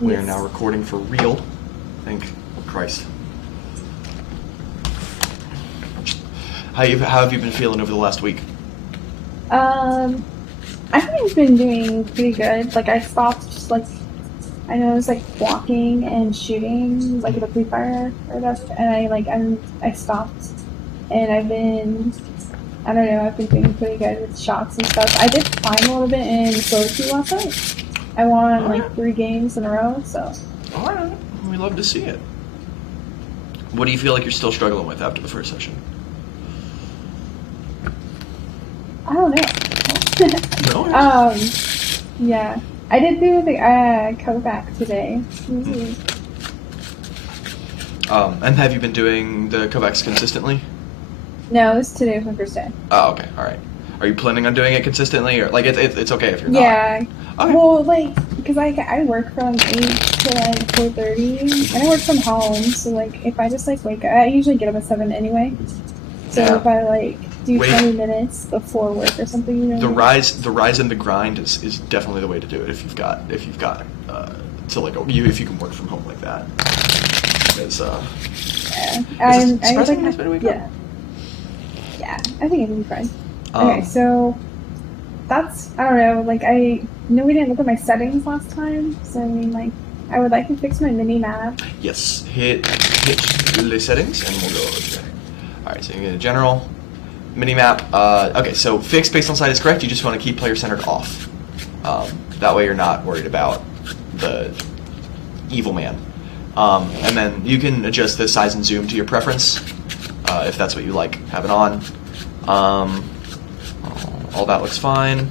We are now recording for real. Thank Christ. How have you been feeling over the last week? I think I've been doing pretty good. Like I stopped just like I know it was like walking and shooting like the Free Fire or that, and I stopped, and I don't know, I've been doing pretty good with shots and stuff. I did climb a little bit in solo queue last night. I won like 3 games in a row, so. Alright, we love to see it. What do you feel like you're still struggling with after the first session? I don't know. No. Yeah. I did do the Kovac today. Mm-hmm. And have you been doing the Kovacs consistently? No, today was my first day. Oh, okay, alright. Are you planning on doing it consistently, or like it's okay if you're not? Yeah. Okay. Well, like, because I work from 8 to like 4:30, and I work from home, so like if I just like wake up, I usually get up at 7 anyway. So Yeah. if I like do 20 minutes before work or something, you know. The rise and the grind is definitely the way to do it if you've got to like if you can work from home like that. Because I nice way to wake up. Yeah, I think it'll be fine. Okay, Um, so that's, I don't know, like I know we didn't look at my settings last time, so I mean like I would like to fix my mini map. Yes, hit the settings and we'll go over there. Alright, so you get a general mini map. Okay, so fixed based on site is correct. You just want to keep player centered off. That way you're not worried about the evil man. And then you can adjust the size and zoom to your preference if that's what you like having on. All that looks fine.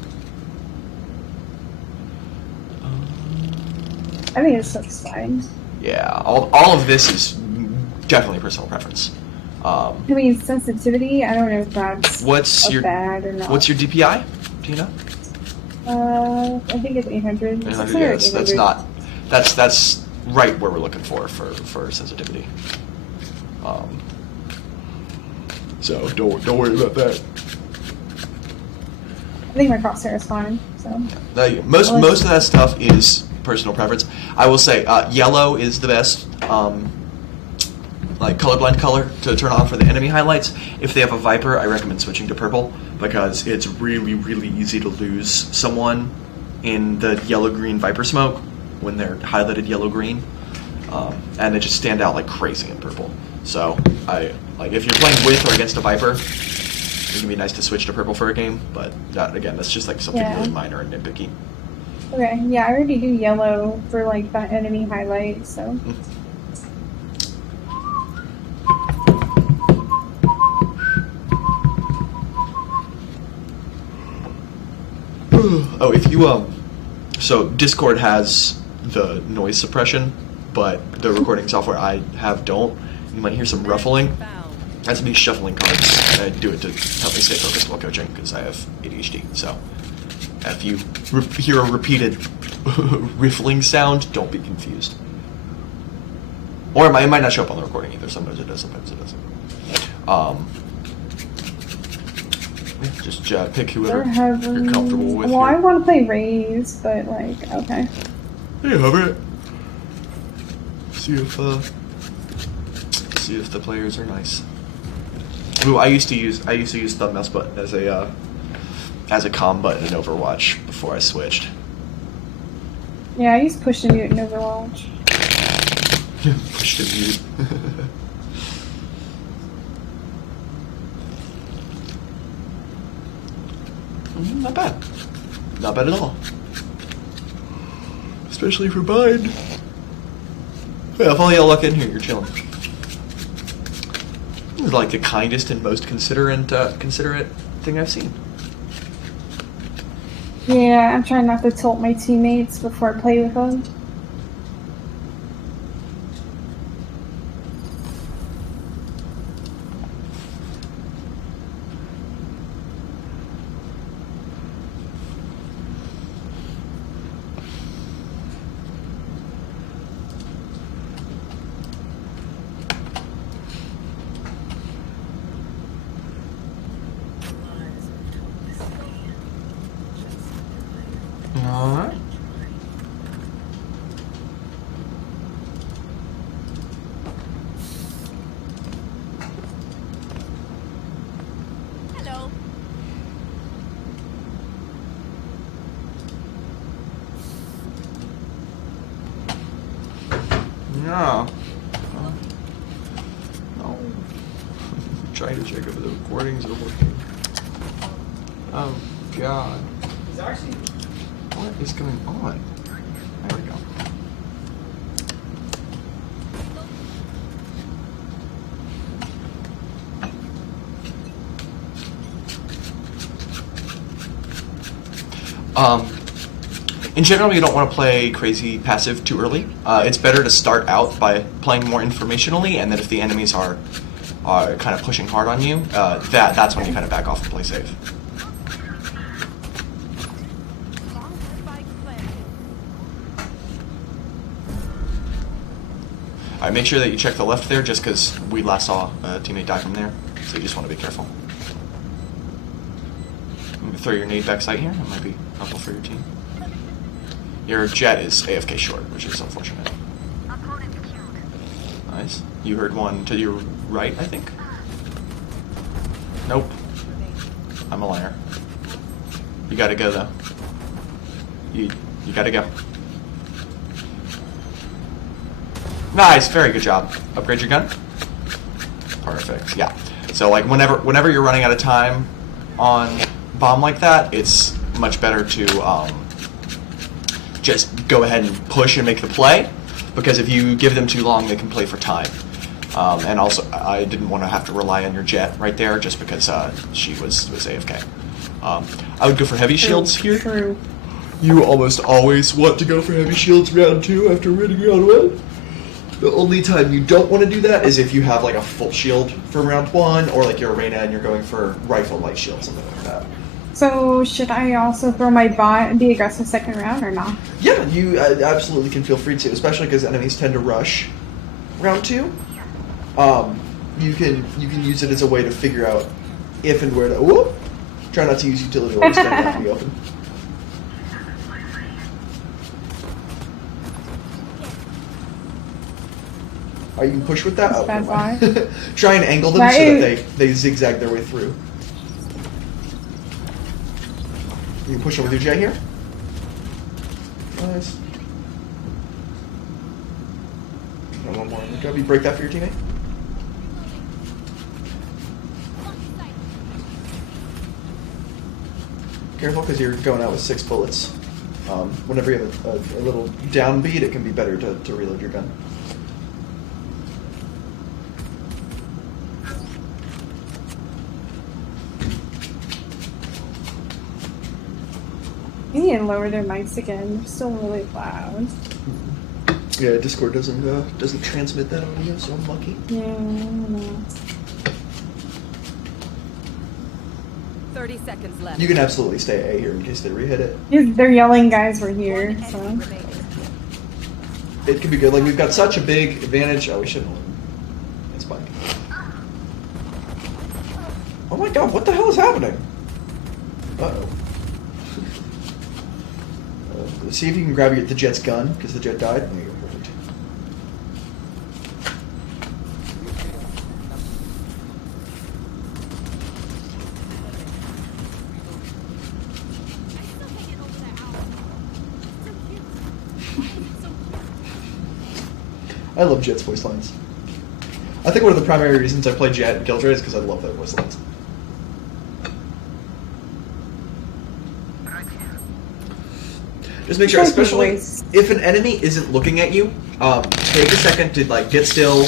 I think it looks fine. Yeah, all of this is definitely personal preference. I mean, sensitivity, I don't know if that's What's your bad or not. What's your DPI? Do you know? I think it's 800. 800, yes, that's not. That's right where we're looking for sensitivity. So don't worry about that. I think my crosshair is fine. So Most of that stuff is personal preference. I will say yellow is the best. Like colorblind color to turn on for the enemy highlights. If they have a Viper, I recommend switching to purple because it's really, really easy to lose someone in the yellow-green Viper smoke when they're highlighted yellow-green, and they just stand out like crazy in purple. So if you're playing with or against a Viper, it can be nice to switch to purple for a game, but that's just like something really minor and nitpicky. Okay, yeah, I already do yellow for like that enemy highlight, so. Oh, if you so Discord has the noise suppression, but the recording software I have don't. You might hear some ruffling. That's me shuffling cards. I do it to help me stay focused while coaching because I have ADHD. So if you hear a repeated riffling sound, don't be confused. Or it might not show up on the recording either. Sometimes it does, sometimes it doesn't. Just pick whoever you're comfortable with. Well, I want to play Raze, but like, okay. Hey, hover it. See if the players are nice. Ooh, I used to use thumb mouse button as a comm button in Overwatch before I switched. Yeah, I used push to mute in Overwatch. Push to mute. Not bad. Not bad at all. Especially for bind. Yeah, if all y'all luck in here, you're chilling. This is like the kindest and most considerate thing I've seen. Yeah, I'm trying not to tilt my teammates before I play with them. Alright. No. No. Trying to check if the recordings are working. Oh, God. What is going on? There we go. In general, you don't want to play crazy passive too early. It's better to start out by playing more informationally, and then if the enemies are kind of pushing hard on you, that's when you kind of back off and play safe. Alright, make sure that you check the left there, just because we last saw a teammate die from there, so you just want to be careful. Maybe throw your nade back sight here, that might be helpful for your team. Your jet is AFK short, which is unfortunate. Nice. You heard one to your right, I think? Nope. I'm a liar. You gotta go, though. You gotta go. Nice, very good job. Upgrade your gun. Perfect, yeah. So, like, whenever you're running out of time on bomb like that, it's much better to, just go ahead and push and make the play, because if you give them too long, they can play for time. And also, I didn't want to have to rely on your jet right there, just because she was AFK. I would go for heavy shields here. True. You almost always want to go for heavy shields round 2 after winning round 1. The only time you don't want to do that is if you have like a full shield for round 1, or like you're Arena and you're going for rifle light shield, something like that. So should I also throw my bot the aggressive second round or not? Yeah, you absolutely can feel free to, especially because enemies tend to rush round 2. You can use it as a way to figure out if and where to. Whoop! Try not to use utility while standing out in the open. You can push with that. Try and angle them so that they zigzag their way through. You can push them with your jet here. Nice. And one more. Go. You break that for your teammate. Careful, because you're going out with 6 bullets. Whenever you have a little downbeat, it can be better to reload your gun. You need to lower their mics again. They're still really loud. Yeah, Discord doesn't transmit that audio, so I'm lucky. Yeah, I know. 30 seconds left. You can absolutely stay A here in case they re-hit it. They're yelling guys we're here, so. It can be good. Like, we've got such a big advantage. Oh, we shouldn't win. It's fine. Oh my god, what the hell is happening? Uh-oh. See if you can grab the jet's gun, because the jet died. There you go, perfect. I love Jet's voice lines. I think one of the primary reasons I play Jet and Killjoy is because I love their voice lines. Just make sure, especially if an enemy isn't looking at you, take a second to like get still,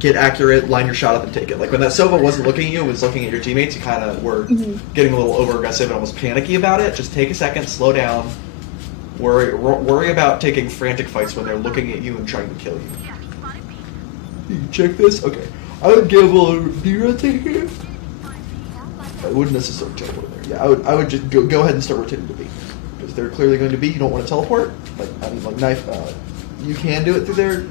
get accurate, line your shot up and take it. Like when that Sova wasn't looking at you, it was looking at your teammates, you kind of were getting a little over aggressive and almost panicky about it. Just take a second, slow down, worry about taking frantic fights when they're looking at you and trying to kill you. You check this? Okay. I would gamble a B rotate here. I wouldn't necessarily teleport there. Yeah, I would just go ahead and start rotating to B. Because they're clearly going to be, you don't want to teleport. Like knife, you can do it through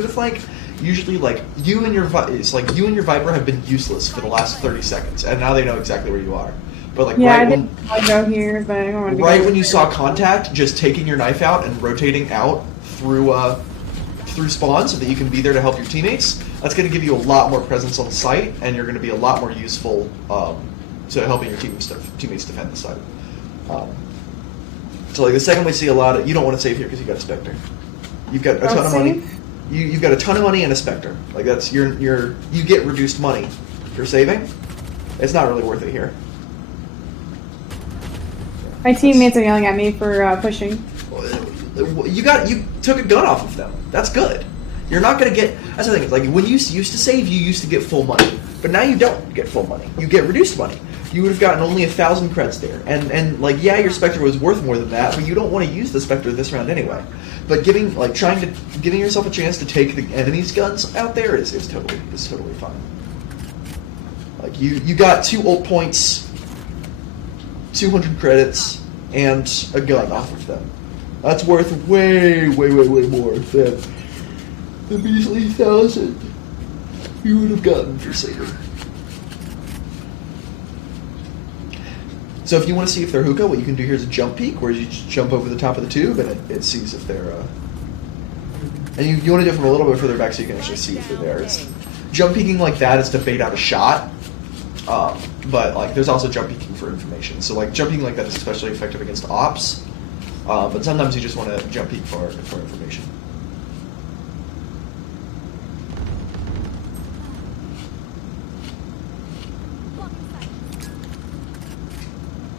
the flank. Usually, you and your Viper have been useless for the last 30 seconds, and now they know exactly where you are. But I go here, but I don't want to right when you saw contact, just taking your knife out and rotating out through spawn so that you can be there to help your teammates. That's going to give you a lot more presence on the site, and you're going to be a lot more useful to helping your teammates defend the site. So the second we see a lot of, you don't want to save here because you got a Spectre. You've got a ton of money. you've got a ton of money and a Spectre. Like that's you get reduced money for saving. It's not really worth it here. My teammates are yelling at me for pushing. You took a gun off of them. That's good. You're not gonna get. That's the thing. It's like when you used to save, you used to get full money, but now you don't get full money. You get reduced money. You would have gotten only 1,000 creds there, and like yeah, your Spectre was worth more than that, but you don't want to use the Spectre this round anyway. But giving yourself a chance to take the enemy's guns out there is totally fine. Like you got 2 ult points, 200 credits, and a gun off of them. That's worth way more than the measly 1,000 you would have gotten for saving. So if you want to see if they're hookah, what you can do here is a jump peek, where you just jump over the top of the tube and it sees if they're... And you want to do it from a little bit further back so you can actually see if they're there. Jump peeking like that is to bait out a shot, but like there's also jump peeking for information. So like jump peeking like that is especially effective against ops, but sometimes you just want to jump peek for information.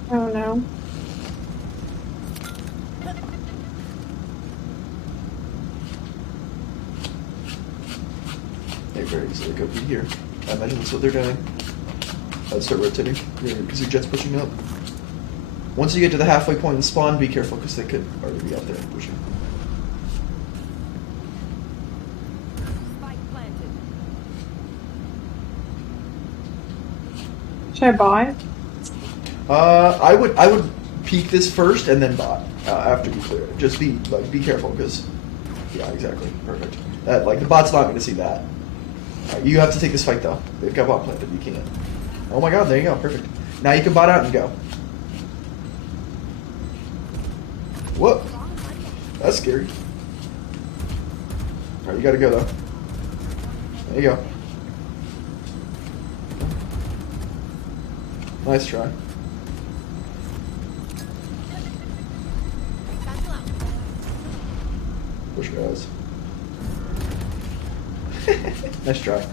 I don't know. They very easily go be here. I imagine that's what they're doing. I'd start rotating because your jet's pushing up. Once you get to the halfway point and spawn, be careful because they could already be out there and pushing. Spike planted. Should I buy? I would peek this first and then bot after you clear it. Just be careful because yeah, exactly, perfect. That like the bot's not going to see that. You have to take this fight though. They've got bot planted. You can't. Oh my god, there you go, perfect. Now you can bot out and go. Whoop, that's scary. All right, you got to go though. There you go. Nice try. Push guys. Nice try.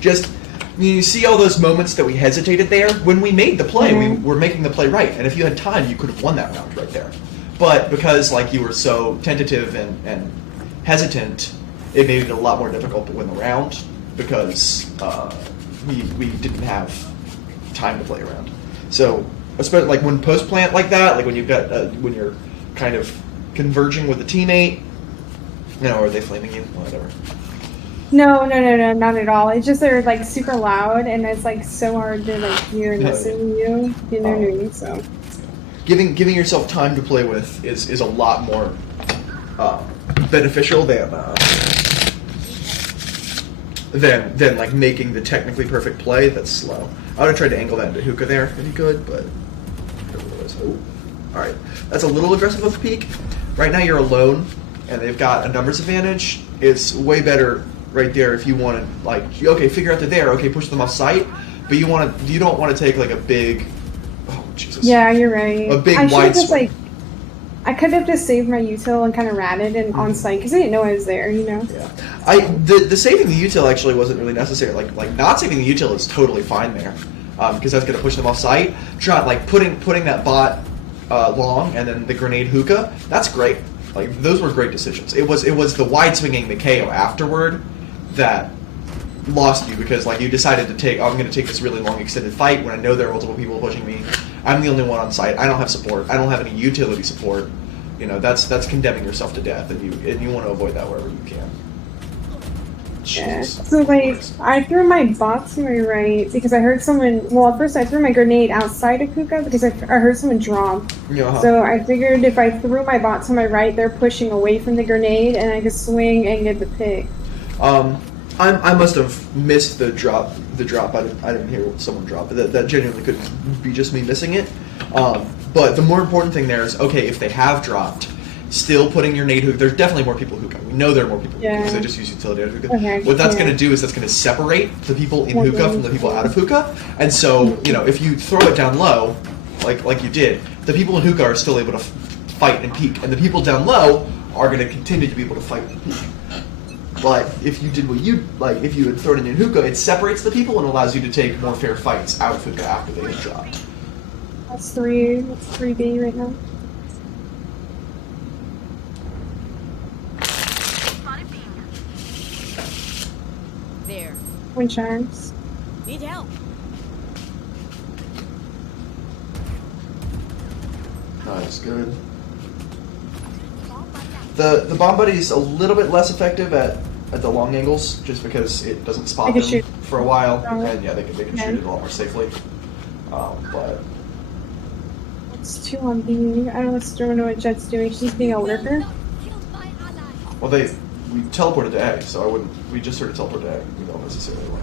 Just, you see all those moments that we hesitated there? When we made the play, we were making the play right. And if you had time, you could have won that round right there. But because like you were so tentative and hesitant, it made it a lot more difficult to win the round because we didn't have time to play around. So, especially like when post plant like that, like when you've got when you're kind of converging with a teammate. No, are they flaming you? Whatever. No, not at all. It's just they're like super loud and it's like so hard to like hear and listen to you. You know what I mean? So giving yourself time to play with is a lot more beneficial than like making the technically perfect play that's slow. I would have tried to angle that into hookah there if you could, but oh, all right. That's a little aggressive of a peek. Right now you're alone, and they've got a numbers advantage. It's way better right there if you want to like okay, figure out they're there. Okay, push them off site, but you don't want to take like a big. Oh Jesus. yeah, you're right. A big I wide just swing. like I could have just saved my util and kind of ratted and on site because I didn't know I was there. You know. Yeah. The saving the util actually wasn't really necessary. Like not saving the util is totally fine there, because that's going to push them off site. Try like putting that bot long and then the grenade hookah. That's great. Like those were great decisions. It was the wide swinging the KO afterward that lost you because like you decided to take. Oh, I'm going to take this really long extended fight when I know there are multiple people pushing me. I'm the only one on site. I don't have support. I don't have any utility support. You know that's condemning yourself to death, and you want to avoid that wherever you can. Yeah. Jesus. So like I threw my bot to my right because I heard someone. Well, at first I threw my grenade outside of Kuka because I heard someone drop. Yeah. So I figured if I threw my bot to my right, they're pushing away from the grenade, and I could swing and get the pick. I must have missed the drop. I didn't hear someone drop. But that genuinely could be just me missing it. But the more important thing there is okay if they have dropped. Still putting your nade hook. There's definitely more people hookah. We know there are more people hookah because they just use utility out of hookah. Okay, What that's going to do is that's going to separate the people in hookah from the people out of hookah. And so, you know, if you throw it down low, like you did, the people in hookah are still able to fight and peek, and the people down low are going to continue to be able to fight and peek. But if you did what you like, if you had thrown in your hookah, it separates the people and allows you to take more fair fights out of hookah after they get dropped. That's 3B right now. There. Wind chimes. Need help. Nice, good. The bomb buddy is a little bit less effective at the long angles, just because it doesn't spot They can them shoot. for a while, Oh. and yeah, they can Yeah. shoot it a lot more safely. But It's 2 on B. I don't know what Jet's doing. She's being a lurker. well, we teleported to A, so I wouldn't. We just sort of teleported to A. We don't necessarily want.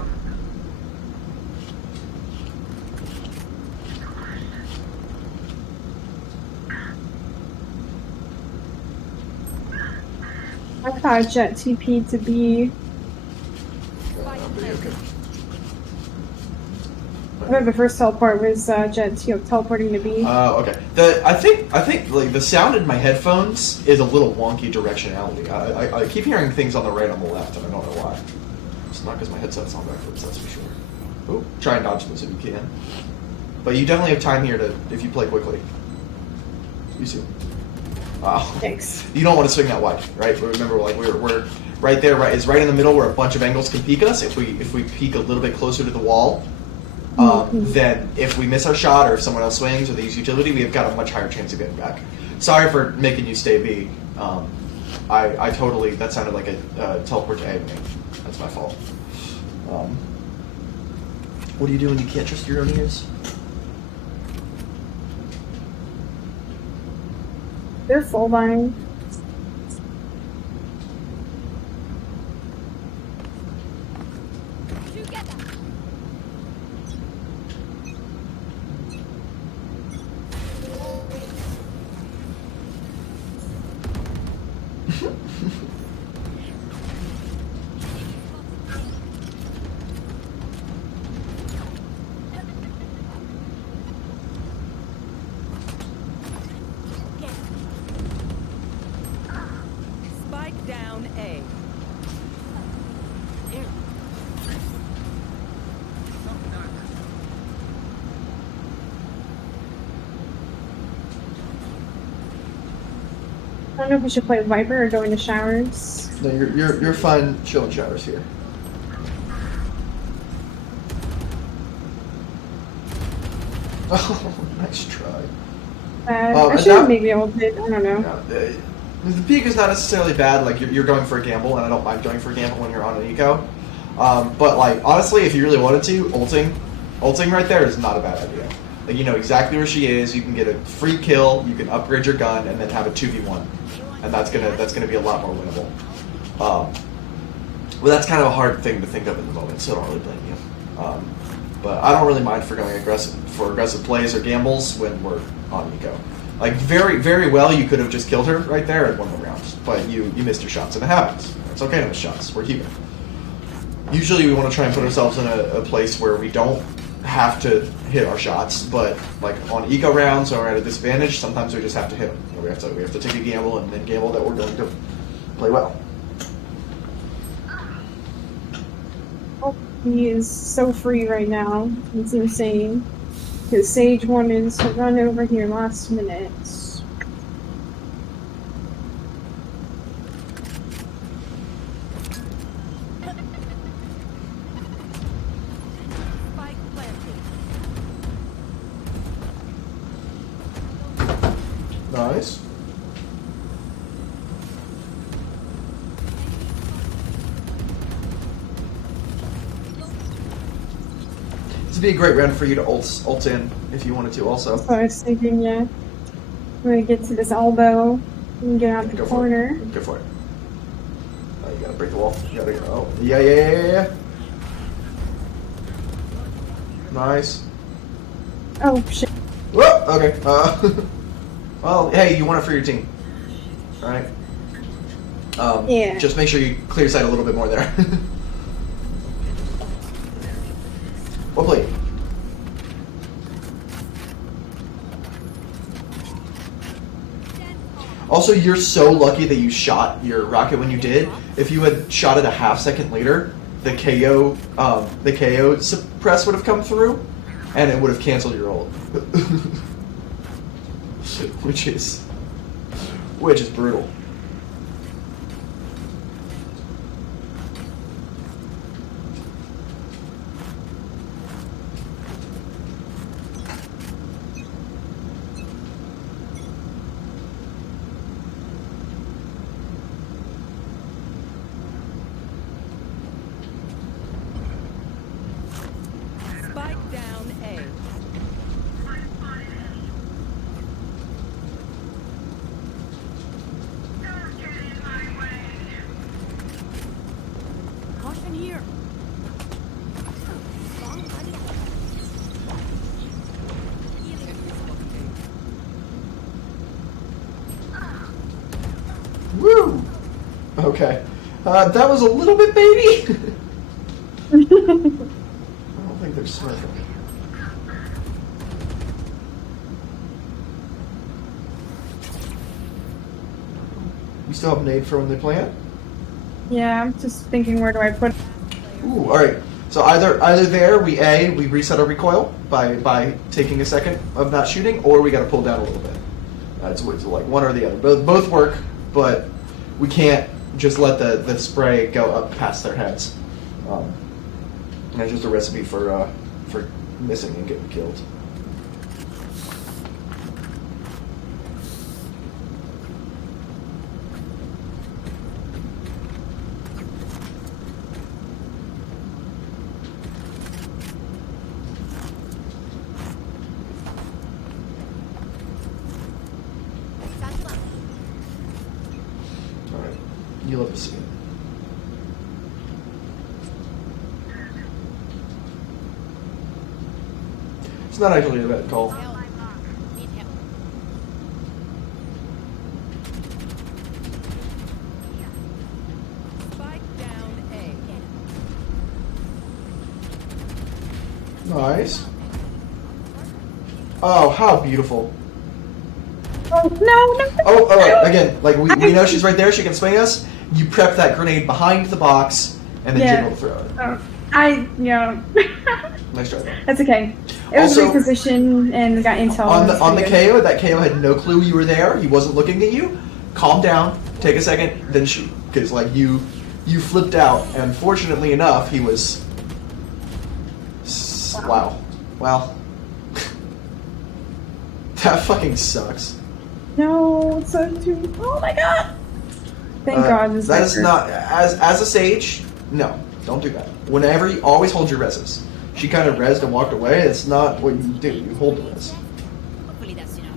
I thought Jet TP to B. That'd be okay. I thought the first teleport was Jet teleporting to B. Okay. I think like the sound in my headphones is a little wonky directionality. I keep hearing things on the right, on the left, and I don't know why. It's not because my headset's on backwards, that's for sure. Ooh, try and dodge this if you can. But you definitely have time here to if you play quickly. You see. Wow. Thanks. You don't want to swing that wide, right? But remember, like we're right there, right? It's right in the middle where a bunch of angles can peek us. If we peek a little bit closer to the wall. Then if we miss our shot or if someone else swings or they use utility, we have got a much higher chance of getting back. Sorry for making you stay B. I totally, that sounded like a teleport to A to me. That's my fault. What do you do when you can't trust your own ears? They're full line. Spike down A. Here. I don't know if we should play Viper or go into showers. No, you're fine chilling showers here. Oh, nice try. I and should have that- maybe ulted. I don't know. Yeah, the peak is not necessarily bad. Like you're going for a gamble, and I don't mind going for a gamble when you're on an eco. But like honestly, if you really wanted to, ulting right there is not a bad idea. Like you know exactly where she is. You can get a free kill. You can upgrade your gun, and then have a 2v1, and that's gonna be a lot more winnable. Well, that's kind of a hard thing to think of in the moment, so I don't really blame you. But I don't really mind for going aggressive plays or gambles when we're on eco. Like very, very well, you could have just killed her right there and won the round, but you missed your shots, and it happens. It's okay to miss shots. We're human. Usually, we want to try and put ourselves in a place where we don't have to hit our shots, but like on eco rounds or at a disadvantage, sometimes we just have to hit them. You know, we have to take a gamble and then gamble that we're going to play well. Oh, he is so free right now. It's insane. His Sage wanted to run over here last minute. Spike planted. Nice. This would be a great round for you to ult in if you wanted to also. So I was thinking, yeah, I'm gonna get to this elbow and get out the Go for corner. it. Go for it. Oh, you gotta break the wall. You gotta go. Oh, yeah. Nice. Oh shit! Whoa, okay. Well, hey, you won it for your team. Alright? Yeah. Just make sure you clear sight a little bit more there. Well played. Also, Also, you're so lucky that you shot your rocket when you did. If you had shot it a half second later, the KO suppress would have come through, and it would have canceled your ult. which is brutal. Spike down A. Caution here. Woo! Okay. That was a little bit baity. I don't think they're smurfing. We still have nade for when they plant? Yeah, I'm just thinking, where do I put? Ooh, alright. So either there, we reset our recoil by taking a second of not shooting, or we gotta pull down a little bit. It's like one or the other. Both work, but we can't just let the spray go up past their heads. And it's just a recipe for missing and getting killed. Alright, you'll have to see it. It's not actually a bad call. Need help. Spike down A. Nice. Oh, how beautiful. Oh no! Oh, alright, again, like we know she's right there, she can swing us. You prep that grenade behind the box, and then Yeah. Jim will throw it. Yeah. Nice try, though. That's okay. It was Also, reposition and got intel. On the KO, that KO had no clue you were there. He wasn't looking at you. Calm down, take a second, then shoot. Because like you flipped out, and fortunately enough, he was. Wow. Well, that fucking sucks. No, it's so too. Oh my god! Thank God. This That is record. not as a sage. No, don't do that. Whenever you always hold your reses. She kind of rezzed and walked away. It's not what you do. You hold the res. Hopefully that's enough.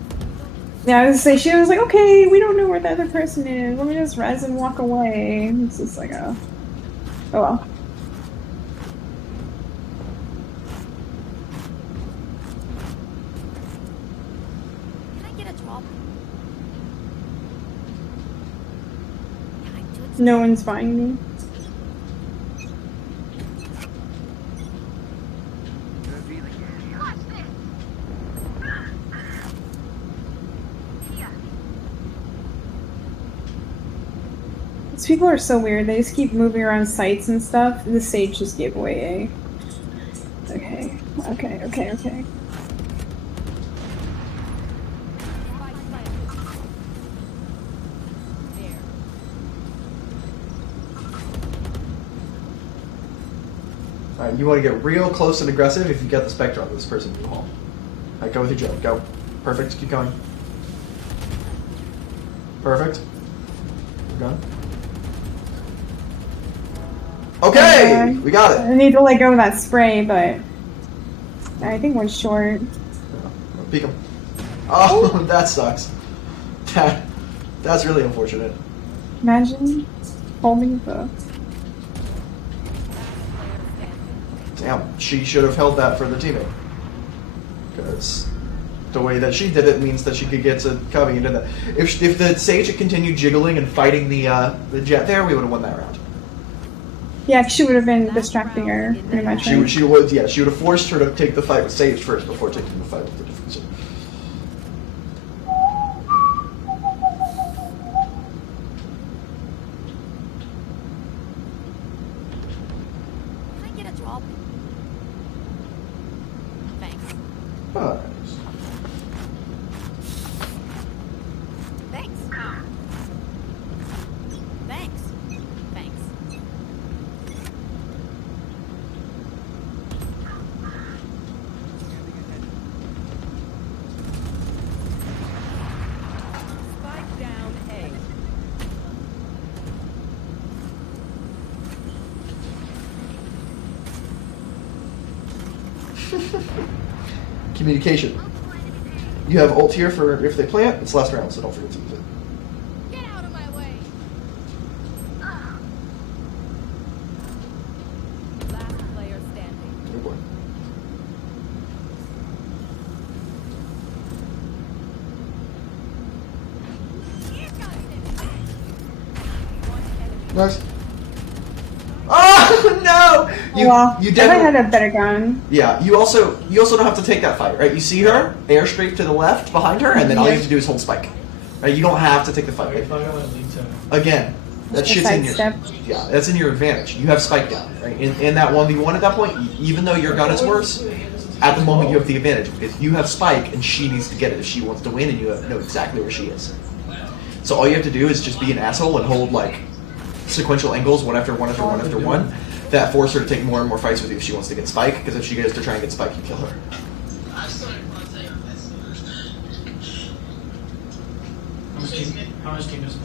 Yeah, I was gonna say, she was like, okay, we don't know where the other person is. Let me just res and walk away. It's just like, oh well. Can I get a drop? Can I do it? No one's buying me. These people are so weird. They just keep moving around sites and stuff. The sage just gave away A. Okay. Okay. There. Alright, you want to get real close and aggressive if you get the Spectre on this person in the hall. Alright, go with your jump. Go. Perfect. Keep going. Perfect. Keep going. Okay! We got it. I need to let go of that spray, but I think we're short. Peek him. Oh, that sucks. That's really unfortunate. Imagine holding the. Damn, she should have held that for the teammate. Because the way that she did it means that she could get to Covey and do that. If the Sage had continued jiggling and fighting the jet there, we would have won that round. Yeah, she would have been distracting her pretty much. right? She would have forced her to take the fight with Sage first before taking the fight with the diffuser. drop? Thanks. Alright. Thanks. Thanks. Thanks. Spike down A. Communication. You have ult here for if they plant. It's last round, so don't forget to use it. Get out of my way. Last player standing. Good boy. One enemy. Nice. Oh no! You well, you if I definitely had a better gun. yeah. You also don't have to take that fight, right? You see her air strafe to the left behind her, and then all you have to do is hold spike. Right? You don't have to take the fight. Again, that Just a shit's in your sidestep. yeah. That's in your advantage. You have spike down, right? In that 1v1 at that point, even though your gun is worse, at the moment you have the advantage. If you have spike and she needs to get it if she wants to win, and you know exactly where she is. So all you have to do is just be an asshole and hold like sequential angles one after one after one after one that force her to take more and more fights with you if she wants to get spike, because if she goes to try and get spike, you kill her. How much team is me?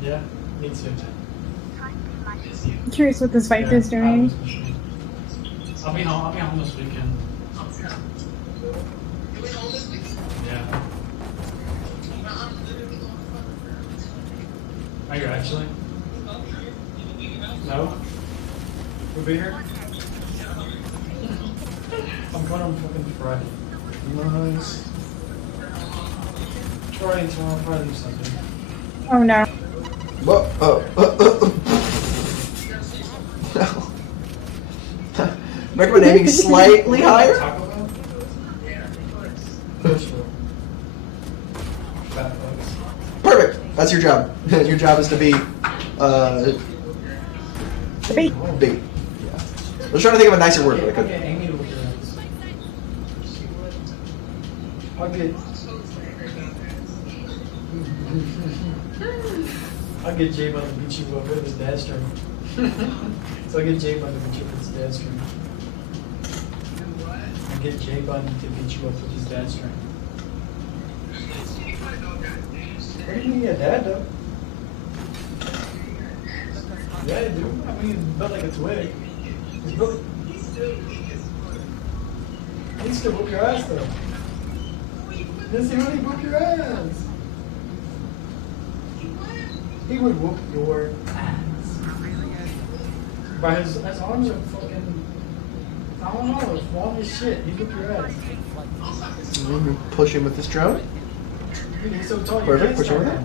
Yeah, me too. I'm curious what this Viper is doing. I'll be home this weekend. Yeah. Are you actually? No? We'll be here? I'm going on fucking Friday. Nice. Friday, tomorrow, Friday, Sunday. Oh no. Whoa, no. Recommend aiming slightly higher. Taco Bell? Virtual. Fat bugs. Perfect. That's your job. Your job is to be Bait. bait. Yeah. I was trying to think of a nicer word, but I I'll get couldn't. Amy to look at us. I'll get J-Bun to beat you up with his dad's stream. So I'll get J-Bun to beat you up with his dad's stream. I'll get J-Bun to beat you up with his dad's stream. Where do you mean your dad, though? Yeah, dude. I mean, he's built like a twig. He's built. He used to whoop your ass, though. Does he really whoop your ass? He would whoop your ass. But his arms are fucking. I don't know, it's long as shit. He whoop your ass. Push him with this drone. Dude, he's so tall. Perfect, push over over there.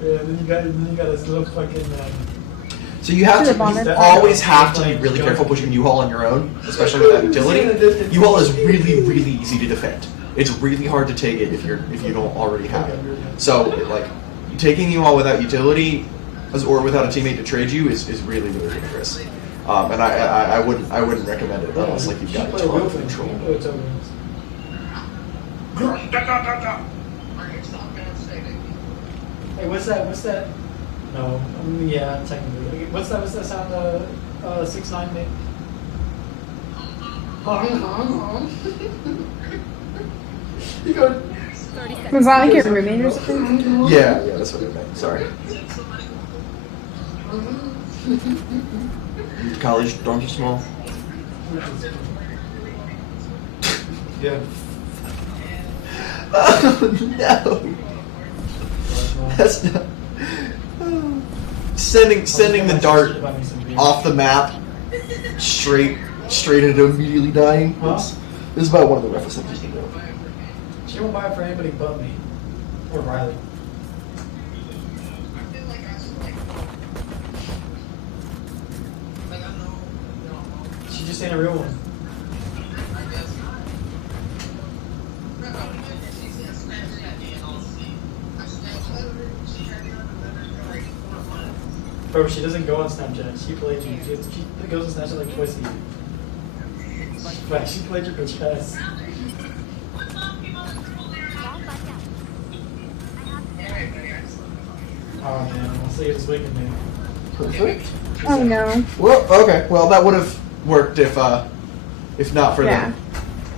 Yeah, then you got this little fucking. So you have To the to bomber. you always have to be really careful pushing U-Haul on your own, especially with that utility. U-Haul is really, really easy to defend. It's really hard to take it if you don't already have it. So like taking U-Haul without utility or without a teammate to trade you is really, really dangerous. And I wouldn't recommend it unless like you've got a ton of control. Hey, what's that? No, yeah, technically. What's that sound? 6ix9ine made. You go. 30 seconds. Was that like your roommate or something? Yeah, that's what I meant. Sorry. College dorms are small. Yeah. Oh no. That's not. Sending the dart off the map straight into immediately dying. Huh? This is about one of the roughest things you can do. She won't buy it for anybody but me. Or Riley. She just ain't a real one. Bro, she doesn't go on Snapchat. She played you. She goes on Snapchat like twice a year. Right, she played your bitch ass. Oh man, I'll see you this weekend, man. Perfect. Oh no. Well, okay. Well, that would have worked if not for Yeah.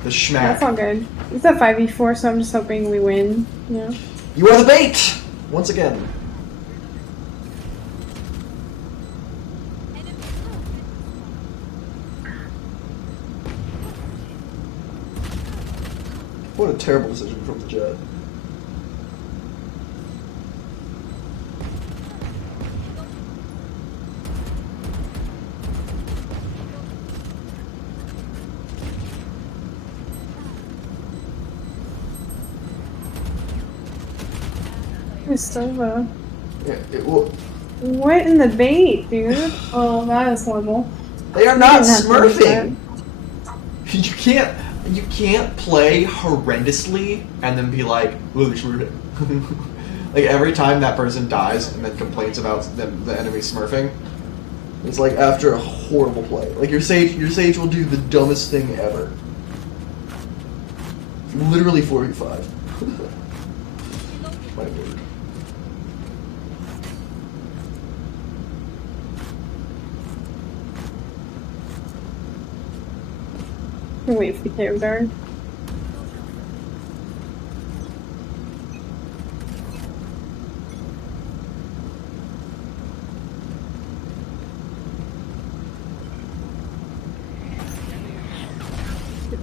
the schmack. That's all good. It's a 5v4, so I'm just hoping we win. You know? You are the bait once again. What a terrible decision from the Jet. Ristova. Yeah, well, What in the bait, dude? Oh, that is horrible. they are not didn't have to do smurfing. You can't play horrendously and then be like, "Ooh, they smurfed it." Like every time that person dies and then complains about the enemy smurfing, it's like after a horrible play. Like your sage will do the dumbest thing ever. Literally 4v5. My word. Can wait for the KO guard.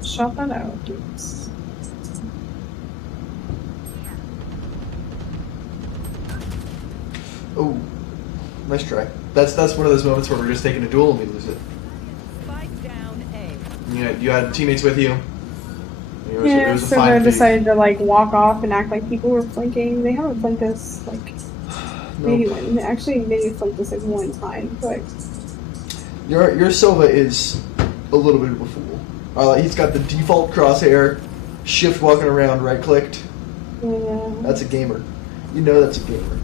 Shot that out, dudes. Oh, nice try. That's one of those moments where we're just taking a duel and we lose it. Spike down A. You had teammates with you. It was, Yeah, it was a so fine they feat. decided to like walk off and act like people were flanking. They haven't flanked us like maybe Nope. actually maybe flanked us like one time, but Your Silva is a little bit of a fool. He's got the default crosshair, shift walking around, right clicked. yeah. That's a gamer. You know that's a gamer.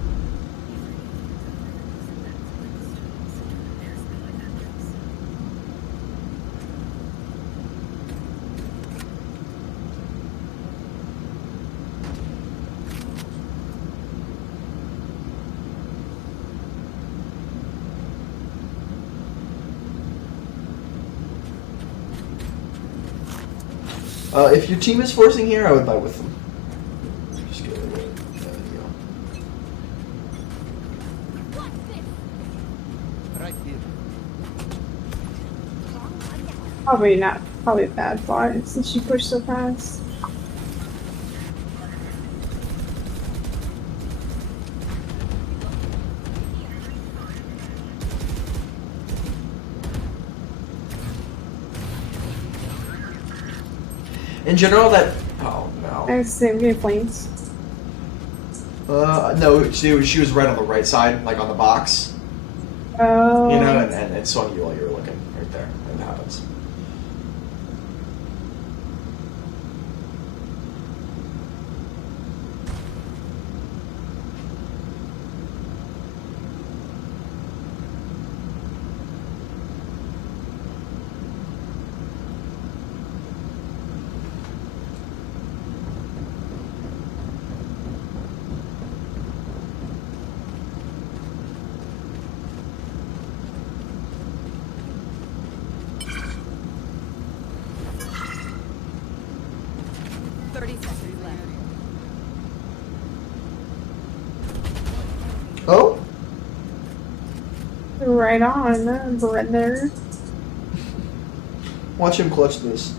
If your team is forcing here, I would buy with them. Just get away. There you go. Right here. Probably not. Probably a bad thought since she pushed so fast. In general, that. Oh no. I was saying, we get flames. No. She was right on the right side, like on the box. Oh. You know, and swung you while you were looking right there. It happens. Oh? Right on, brother. Watch him clutch this.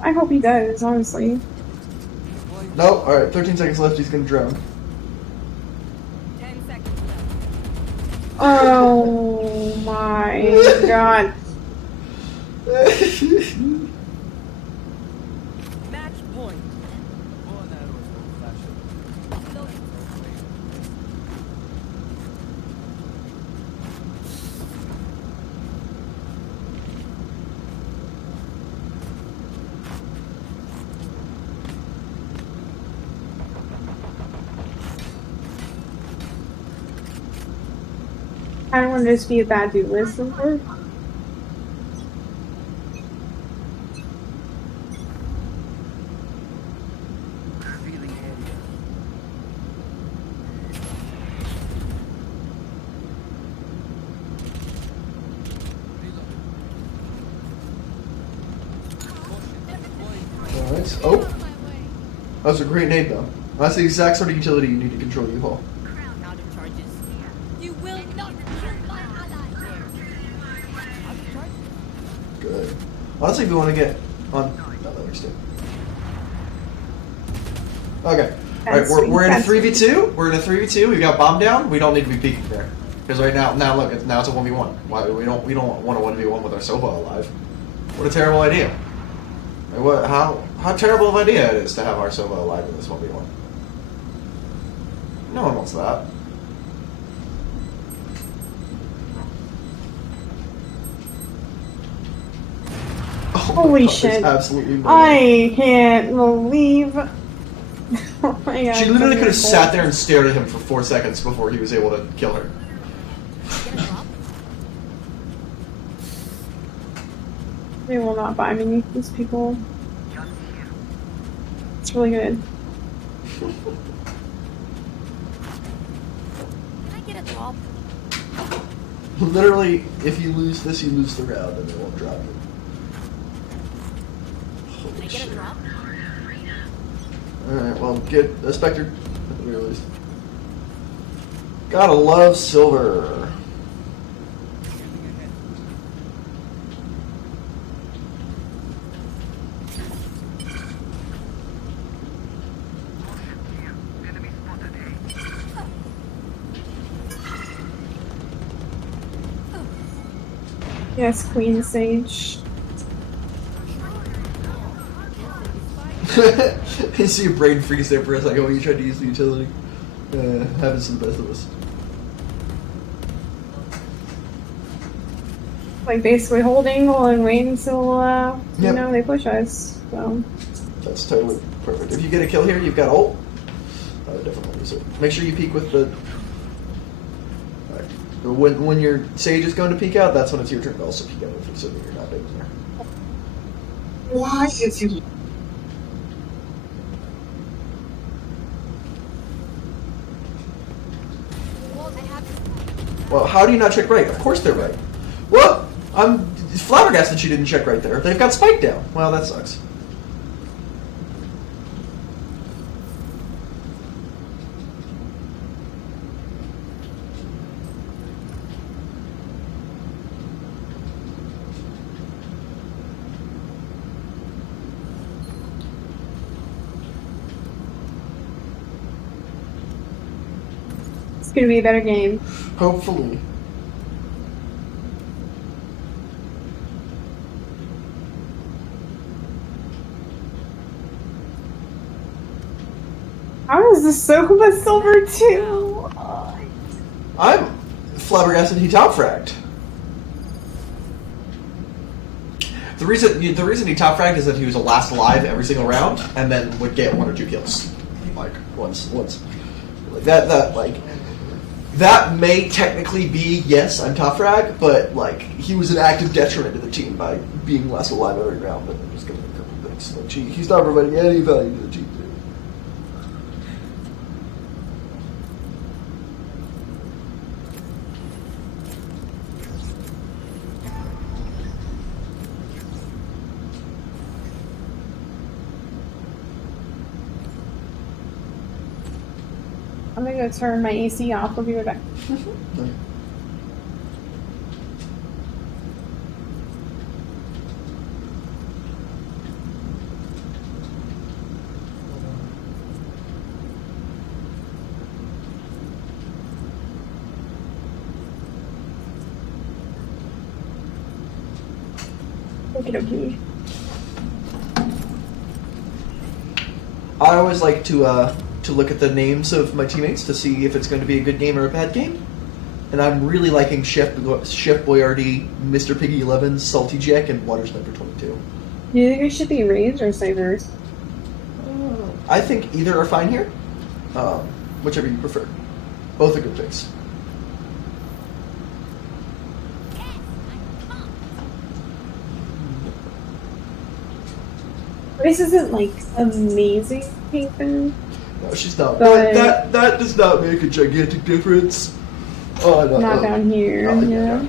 I hope he does, honestly. No, alright, 13 seconds left, he's gonna drown. 10 seconds left. Oh my god. Match point. I don't want to just be a bad dude listener. Nice. Oh, Out of my way. that's a great name though. That's the exact sort of utility you need to control U-Haul. Out of charges. You will not kill my ally. Out of charges. Good. Honestly, if you want to get on, no, that works too. Okay. All right, we're in a 3v2. We're in a 3v2. We got bomb down. We don't need to be peeking there because right now look, now it's a 1v1. Why we don't want to 1v1 with our Sova alive? What a terrible idea. Like, what? How terrible of an idea it is to have our Sova alive in this 1v1. No one wants that. Oh my Holy God, shit. there's absolutely no way. I can't believe. Oh my god. She literally could have sat there and stared at him for 4 seconds before he was able to kill her. Get a drop. They will not buy me, these people. It's really good. Can I get a drop? Literally, if you lose this, you lose the round and they won't drop you. Can Holy I get shit. a drop? Alright, well, get a Spectre at the very least. Gotta love silver. Yes, Queen Sage. You see your brain freeze there for a second when you tried to use the utility. Happens to the best of us. Like basically holding and waiting until you Yep. know, they push us. So That's totally perfect. If you get a kill here, you've got ult. I would definitely use it. Make sure you peek with the. Alright. When your Sage is going to peek out, that's when it's your turn to also peek out with it so that you're not dead there. why is he? Well, I have Well, how do you not check right? Of course they're right. Well, I'm flabbergasted she didn't check right there. They've got Spike down. Well, that sucks. It's gonna be a better game. Hopefully. How is this so much silver too? I'm flabbergasted he top fragged. The reason he top fragged is that he was the last alive every single round, and then would get 1 or 2 kills, like once. Like that may technically be yes, I'm top frag, but like he was an active detriment to the team by being less alive every round and just getting a couple things. Like he's not providing any value to the team. I'm gonna go turn my AC off. I'll be right back. Okie dokie. I always like to look at the names of my teammates to see if it's going to be a good game or a bad game. And I'm really liking Chef Boyardee, Mr. Piggy 11, Salty Jack, and Water Sniper 22. Do you think it should be raids or sabers? I think either are fine here, whichever you prefer. Both are good picks. Grace isn't like amazing painter. No, she's not. But- But that does not make a gigantic difference. Oh, no, Not down here, yeah.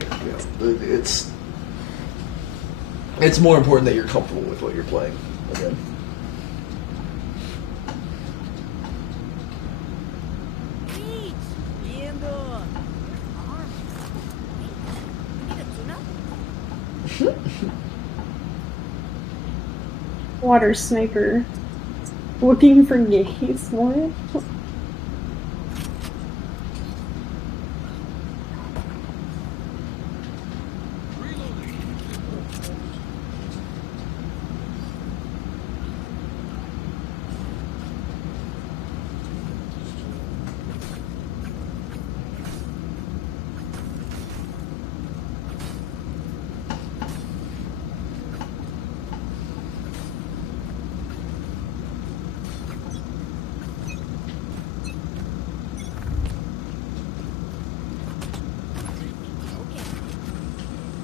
It's more important that you're comfortable with what you're playing. Again. Peach, viendo. Arm. Hey, you need a tuna? Water sniper. Looking for gays, what?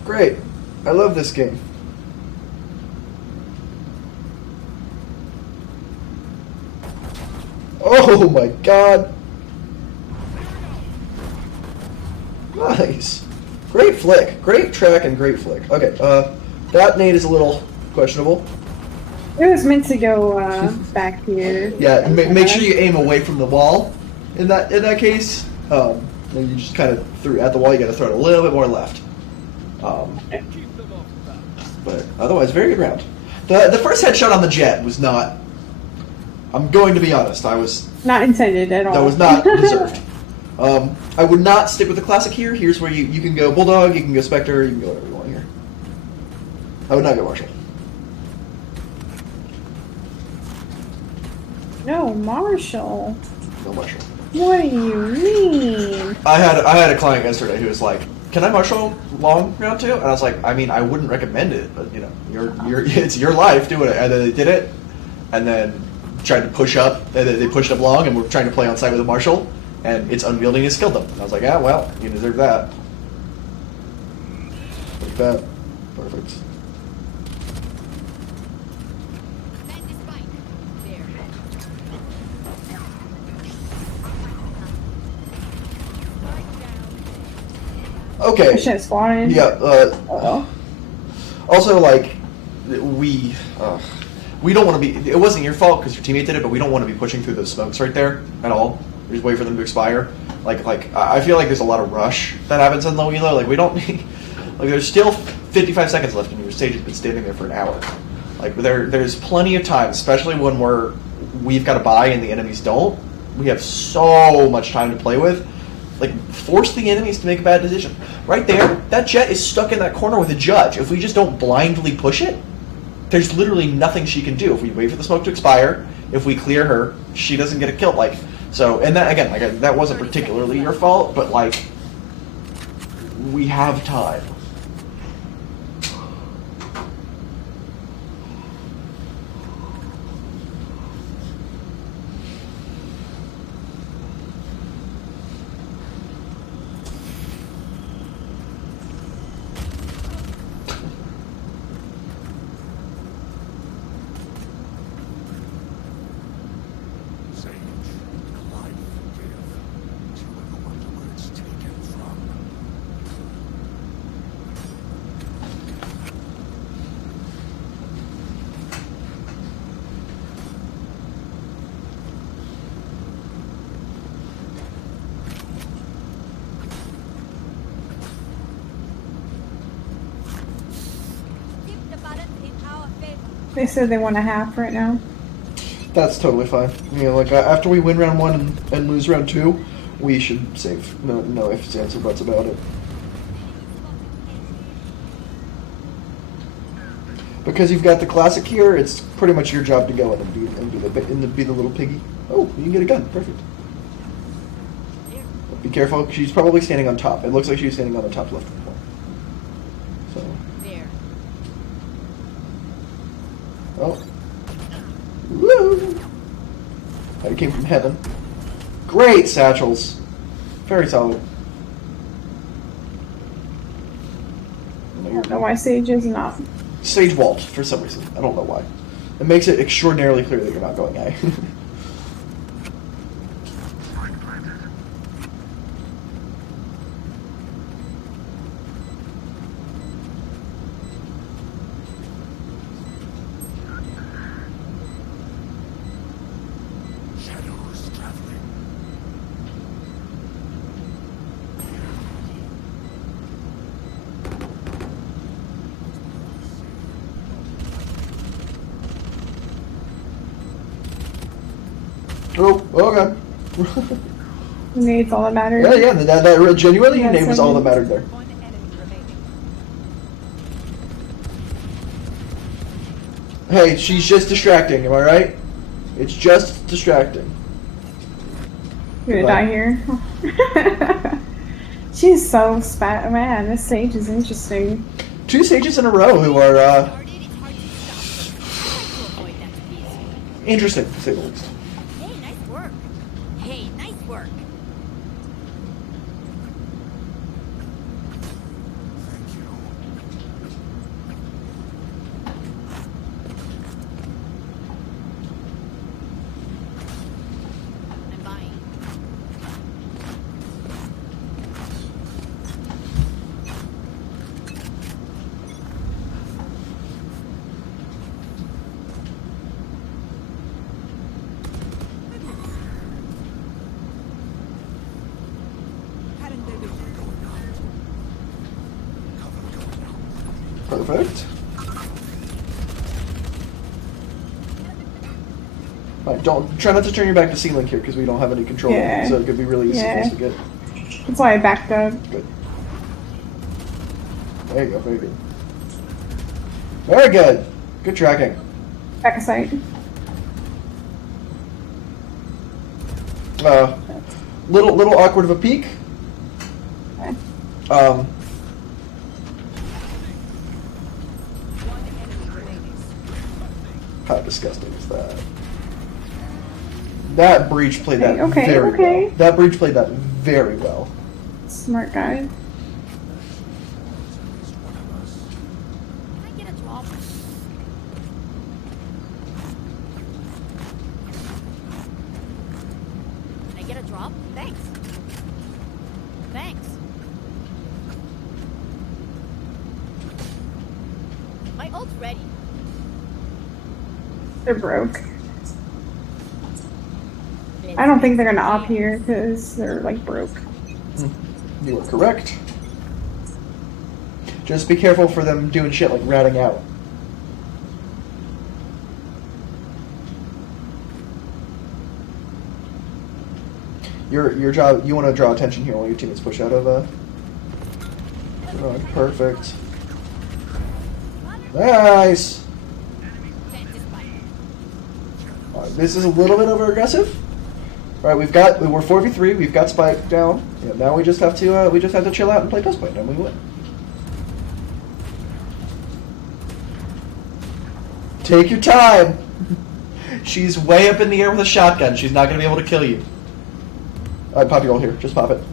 Great. I love this game. Oh my god. Nice. Great flick. Great track and great flick. Okay, that nade is a little questionable. It was meant to go back here. Yeah, make sure you aim away from the wall. In that case, then you just kind of threw at the wall. You got to throw it a little bit more left. But otherwise, very good round. The first headshot on the jet was not. I'm going to be honest. Not intended at all. That was not deserved. I would not stick with the classic here. Here's where you can go Bulldog, you can go Spectre, you can go whatever you want here. I would not go Marshall. No, Marshall. No Marshall. What do you mean? I had a client yesterday who was like, "Can I Marshall long round 2?" And I was like, "I mean, I wouldn't recommend it, but you know, it's your life, do it." And then they did it, and then tried to push up. And they pushed up long, and were trying to play on site with a Marshall, and its unwieldiness killed them. And I was like, "Yeah, well, you deserve that." Like that, perfect. Plant the spike. There. Okay. I should have spawned. Yeah. Oh. Also, like, we don't want to be. It wasn't your fault because your teammate did it, but we don't want to be pushing through those smokes right there at all. We just wait for them to expire. Like I feel like there's a lot of rush that happens in low elo. Like we don't need. Like there's still 55 seconds left, and your stage has been standing there for an hour. Like there's plenty of time, especially when we've got to buy and the enemies don't. We have so much time to play with. Like, force the enemies to make a bad decision. Right there, that jet is stuck in that corner with a judge. If we just don't blindly push it, there's literally nothing she can do. If we wait for the smoke to expire, if we clear her, she doesn't get a kill. Like, so, and that, again, like, that wasn't particularly your fault, but, like, we have time. Tip the balance in our favor. They said they want a half right now. That's totally fine. You know, like, after we win round 1 and lose round 2, we should save. No ifs, ands, or buts about it. Because you've got the classic here, it's pretty much your job to go in and be the little piggy. Oh, you can get a gun. Perfect. Be careful. She's probably standing on top. It looks like she's standing on the top left corner. So. There. Oh. Woo! That came from heaven. Great satchels. Very solid. I don't know why Sage is not. Sage Vault for some reason. I don't know why. It makes it extraordinarily clear that you're not going A. Oh, okay. Nade's all that matters. Yeah, that genuinely, your Yeah, name was all that mattered there. One enemy remaining. Hey, she's just distracting, am I right? It's just distracting. You're gonna die here. She's so spat. Man, this stage is interesting. 2 stages in a row who are Started, it's hard to stop. Try to avoid that piece. interesting, to say the least. Hey, nice work. Hey, nice work. I'm buying. Perfect. Alright, try not to turn your back to C-Link here because we don't have any control over Yeah. it, so it could be really easy for us Yeah. to get. That's why I backed up. Good. There you go, very good. Very good. Good tracking. Back a sight. Little awkward of a peek. Okay. One enemy remaining. How disgusting is that? That breach played that Okay, very okay. well. That breach played that very well. Smart guy. Can I get a drop? Can I get a drop? Thanks. Thanks. My ult's ready. They're broke. I don't think they're gonna op here because they're like broke. You are correct. Just be careful for them doing shit like ratting out. Your job. You want to draw attention here while your teammates push out of oh, perfect. Nice. Alright, this is a little bit over aggressive. All right, we're 4v3. We've got Spike down. Yeah, now we just have to chill out and play post point, and we win. Take your time. She's way up in the air with a shotgun. She's not gonna be able to kill you. All right, pop your ult here. Just pop it.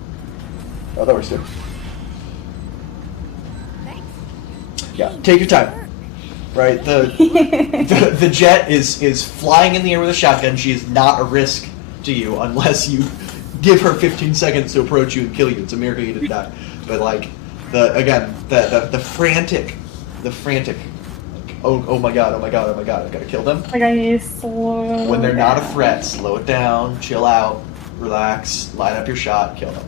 Oh, that works too. Thanks. Yeah, take your time. Right, the jet is flying in the air with a shotgun. She is not a risk to you unless you give her 15 seconds to approach you and kill you. It's a miracle you didn't die. But like the frantic, like, oh my god, I've got to kill them. Like I need to slow When they're not a down. threat, slow it down, chill out, relax, line up your shot, kill them.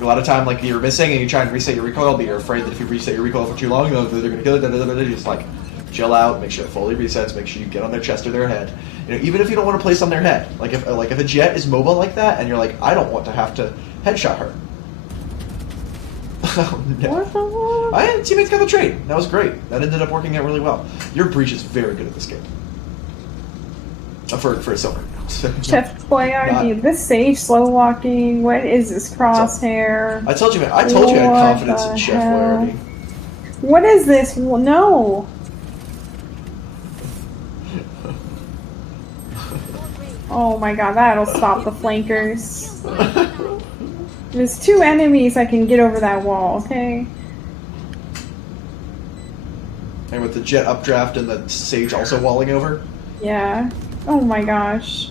A lot of time, like you're missing and you try and reset your recoil, but you're afraid that if you reset your recoil for too long, they're gonna kill it. Just like chill out, make sure it fully resets, make sure you get on their chest or their head. You know, even if you don't want to place on their head, like if a jet is mobile like that, and you're like, I don't want to have to headshot her. Oh no! What the fuck? I had teammates got the trade. That was great. That ended up working out really well. Your breach is very good at this game. For a silver. Chef Boyardee, Not- this safe slow walking. What is this crosshair? I told you, man. I told you I had What confidence in the Chef hell? Boyardee. What is this? Well, no. Oh my god, that'll stop the flankers. There's 2 enemies I can get over that wall, okay? And with the jet updraft and the sage also walling over. Yeah. Oh my gosh.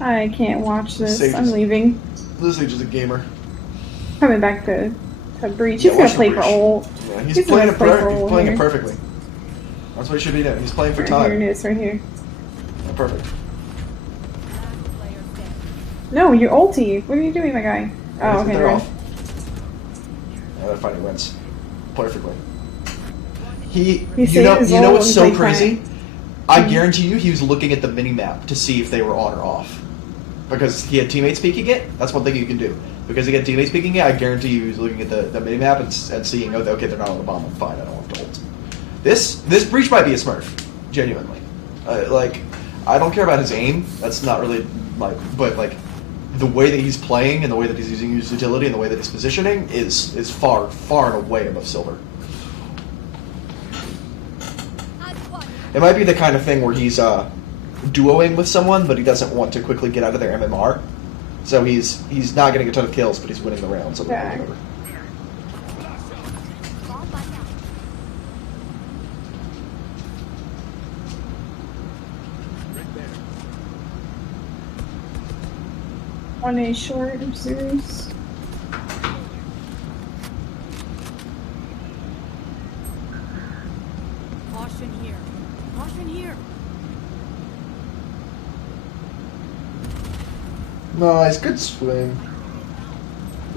I can't watch this. Sage I'm is- leaving. This is just a gamer. Coming back to Breach. Yeah, He's gonna watch play the for Breach. ult. Yeah, he's He's playing gonna it play for perfect. He's ult playing it here. perfectly. That's what he should be doing. He's playing for Right here it time. is, right here. Yeah, perfect. Last player standing. No, you're ulti. What are you doing, my guy? Oh, He's- okay, they're never off. mind. Yeah, that fighting wins perfectly. He, He you know, saved his you know ult what's and so played crazy? fine. I Mhm. guarantee you, he was looking at the mini map to see if they were on or off, because he had teammates peeking it. That's one thing you can do. Because he had teammates peeking it, I guarantee you, he was looking at the mini map and seeing, oh, okay, they're not on the bomb. I'm fine. I don't have to ult. This breach might be a smurf, genuinely. Like, I don't care about his aim. That's not really like, but like, the way that he's playing and the way that he's using his utility and the way that he's positioning is far and away above silver. It might be the kind of thing where he's duoing with someone, but he doesn't want to quickly get out of their MMR. So he's not getting a ton of kills, but he's winning the round. So Okay. whatever. On a short, I'm serious. Caution here. Caution here. Nice, good swing.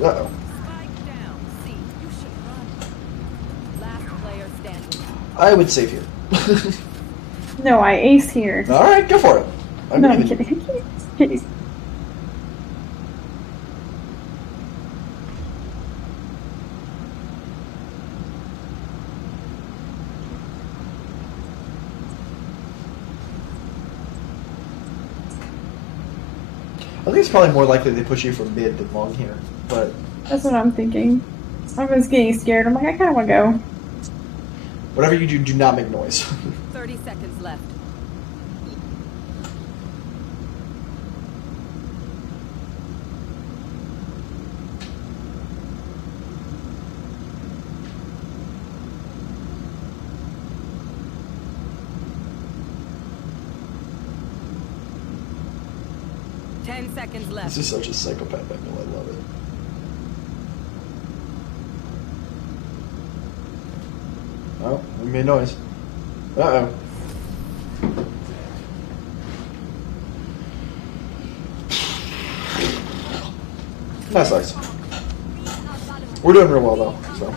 Uh-oh. Spike down. C. You should run. Last player standing. I would save here. No, I ace here. All right, go for it. No, I'm believe in you. kidding. Kidding. I think it's probably more likely they push you from mid than long here, but That's what I'm thinking. I was getting scared. I'm like, I kind of want to go. whatever you do, do not make noise. 30 seconds left. Ten seconds left. This is such a psychopath angle. I love it. Oh, we made noise. Uh-oh. That's nice. We're doing real well, though, so.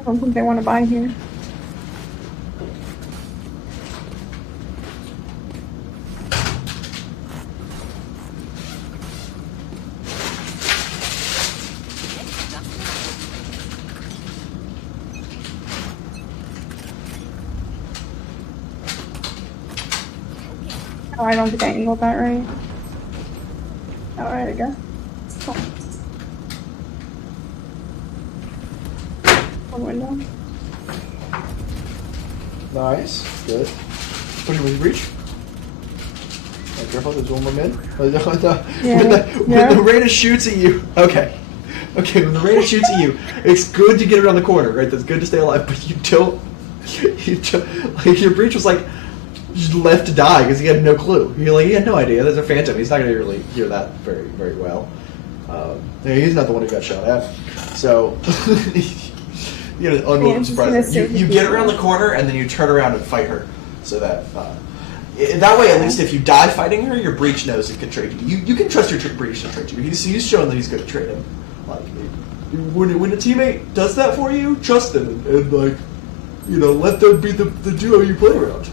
I don't think they want to buy here. Oh, I don't think I angled that right. Oh, there we go. Cool. One window. Nice. Good. Push him with reach. Oh, careful, there's one more mid. When the Reyna shoots at you. Okay. Okay, when the Reyna shoots at you, it's good to get around the corner, right? That's good to stay alive, but you don't. Like, your breach was like, just left to die because he had no clue. He had no idea. There's a phantom. He's not going to really hear that very, very well. He's not the one who got shot at. So, you know, unwelcome Yeah, surprise. You get around the corner and then you turn around and fight her. So that that way, at least if you die fighting her, your breach knows it can trade you. You can trust your breach to trade you. He's shown that he's good at trading. Like, when a teammate does that for you, trust them and like, you know, let them be the duo you play around.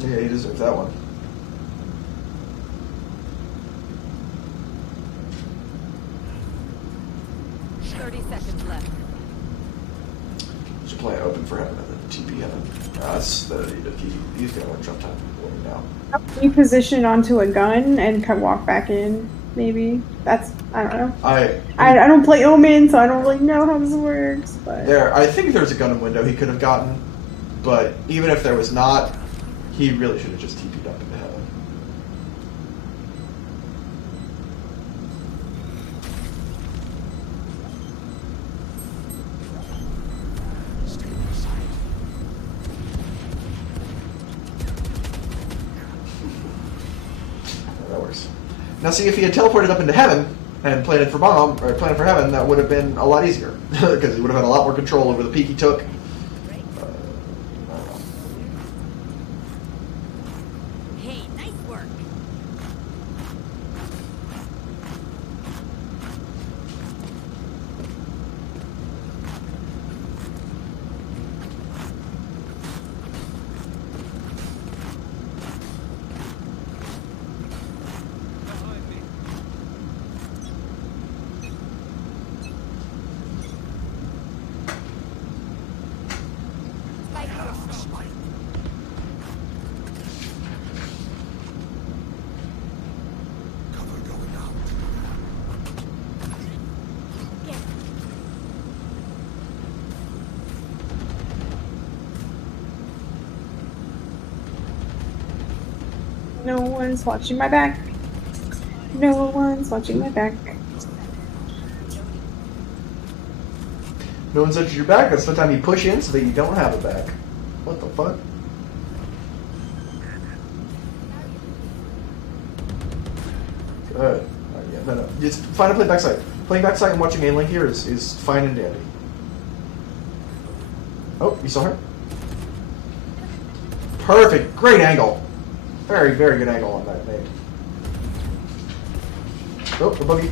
Yeah, he deserves that one. Seconds left. Should play open for heaven and then TP heaven. He's gonna win jump time now. You position onto a gun and come walk back in. Maybe that's I don't know. I don't play Omen, so I don't really know how this works. But I think there's a gun and window he could have gotten, but even if there was not, he really should have just TP'd up into heaven. Now, see, if he had teleported up into heaven and planted for bomb or planted for heaven, that would have been a lot easier because he would have had a lot more control over the peak he took. I don't know. Hey, nice work. No one's watching my back. No one's watching my back. No one's touches your back. That's the time you push in so that you don't have a back. What the fuck? Good. Yeah, no. Just find a play backside. Playing backside and watching main link here is fine and dandy. Oh, you saw her? Perfect. Great angle. Very, very good angle on that nade. Oh, the buggy.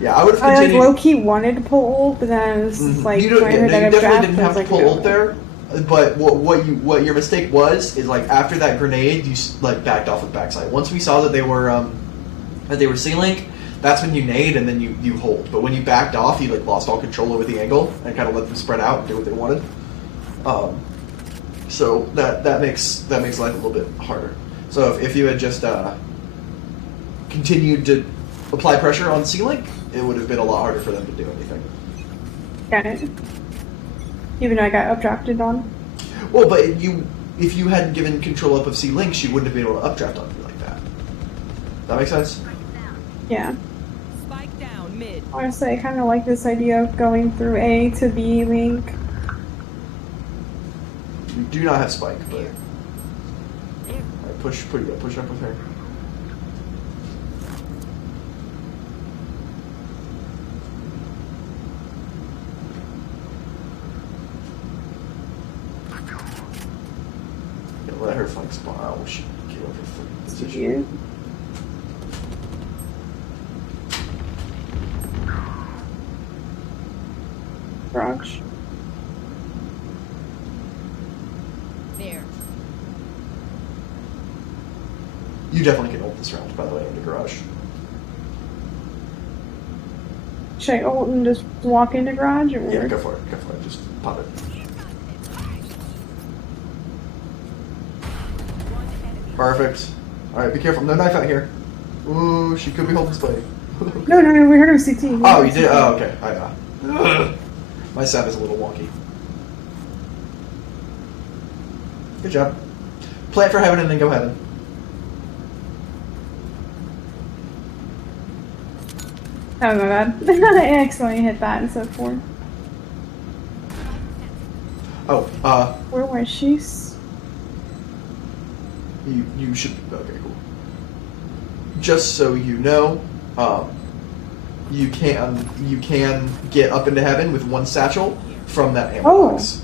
Yeah, I would have I like continued. low key wanted to pull ult, but then I was just like you, don't, trying yeah, to no, you get a definitely draft. didn't I have was to like, pull no. ult there. But what your mistake was is like after that grenade, you like backed off with backside. Once we saw that they were C-link, that's when you nade and then you hold. But when you backed off, you like lost all control over the angle and kind of let them spread out and do what they wanted. So that makes life a little bit harder. So if you had just continued to apply pressure on C-link, it would have been a lot harder for them to do anything. Got it. Even though I got updrafted on. Well, but if you hadn't given control up of C-link, she wouldn't have been able to updraft on you like that. That makes sense? Yeah. Spike down mid. Honestly, I kind of like this idea of going through A to B link. You do not have spike, but push up with her. Yeah, let her flank spawn. Oh, she get over flank position. Yeah. Garage. There. You definitely can ult this round, by the way, in the garage. Should I ult and just walk into garage? Or Yeah, go for it. Go for it. Just pop it. Perfect. Alright, be careful. No knife out here. Ooh, she could be holding spike. No, we heard her CT. Oh, you did? Oh, okay. My sap is a little wonky. Good job. Plant for heaven and then go heaven. Oh my bad. I accidentally hit that instead of 4. Oh, Where was she? you should. Okay, cool. Just so you know, you can get up into heaven with one satchel from that ammo box.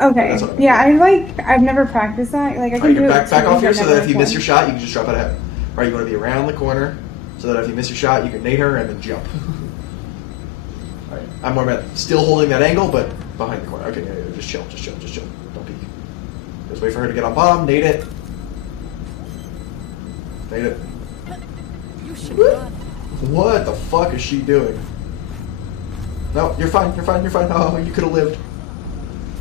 Okay. That's what I mean. Yeah, I've never practiced that. Like I can Alright, do it. back off here but so never that if you miss before. your shot, you can just drop out of heaven. Right, you want to be around the corner so that if you miss your shot, you can nade her and then jump. Alright, I'm more about still holding that angle, but behind the corner. Okay, yeah, just chill. Don't peek. Just wait for her to get on bomb, nade it. Nade it. You should run. What the fuck is she doing? No, you're fine. Oh, you could have lived.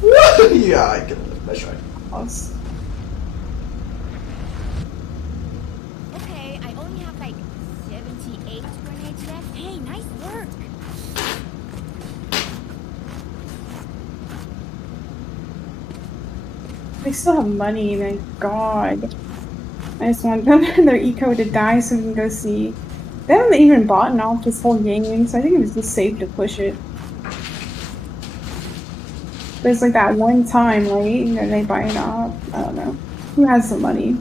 Yeah, I could have lived. Nice try. Close. Okay, I only have like 78 grenades left. Hey, nice work. They still have money, thank God. I just want them their eco to die so we can go see. They haven't even bought off this whole game, so I think it was just safe to push it. There's like that one time, right? You know, they buy it off. I don't know. Who has the money?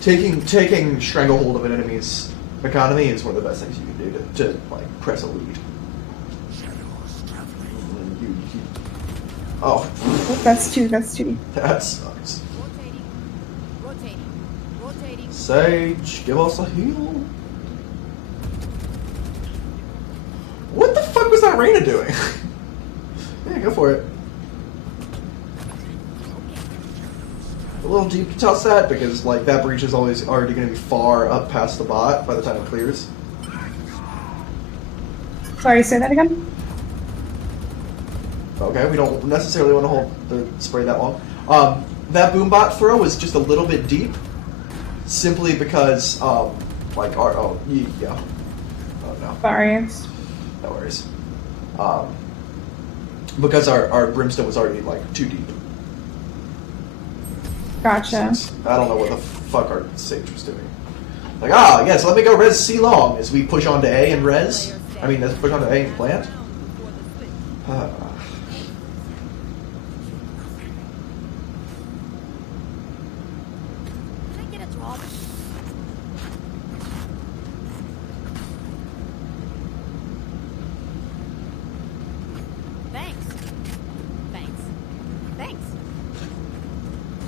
Taking stranglehold of an enemy's economy is one of the best things you can do to like press a lead. Oh, That's two. That's two. that sucks. Rotating. Rotating. Rotating. Sage, give us a heal. What the fuck was that Reyna doing? Yeah, go for it. A little deep to toss that because like that breach is always already going to be far up past the bot by the time it clears. Sorry, say that again. Okay, we don't necessarily want to hold the spray that long. That boombot throw was just a little bit deep, simply because like our yeah. Oh no. Sorry. No worries. Because our brimstone was already like too deep. Gotcha. I don't know what the fuck our sage was doing. Like, yes, let me go res C long as we push onto A and res. I mean, let's push onto A and plant. Can I get a drop? Thanks. Thanks. Thanks.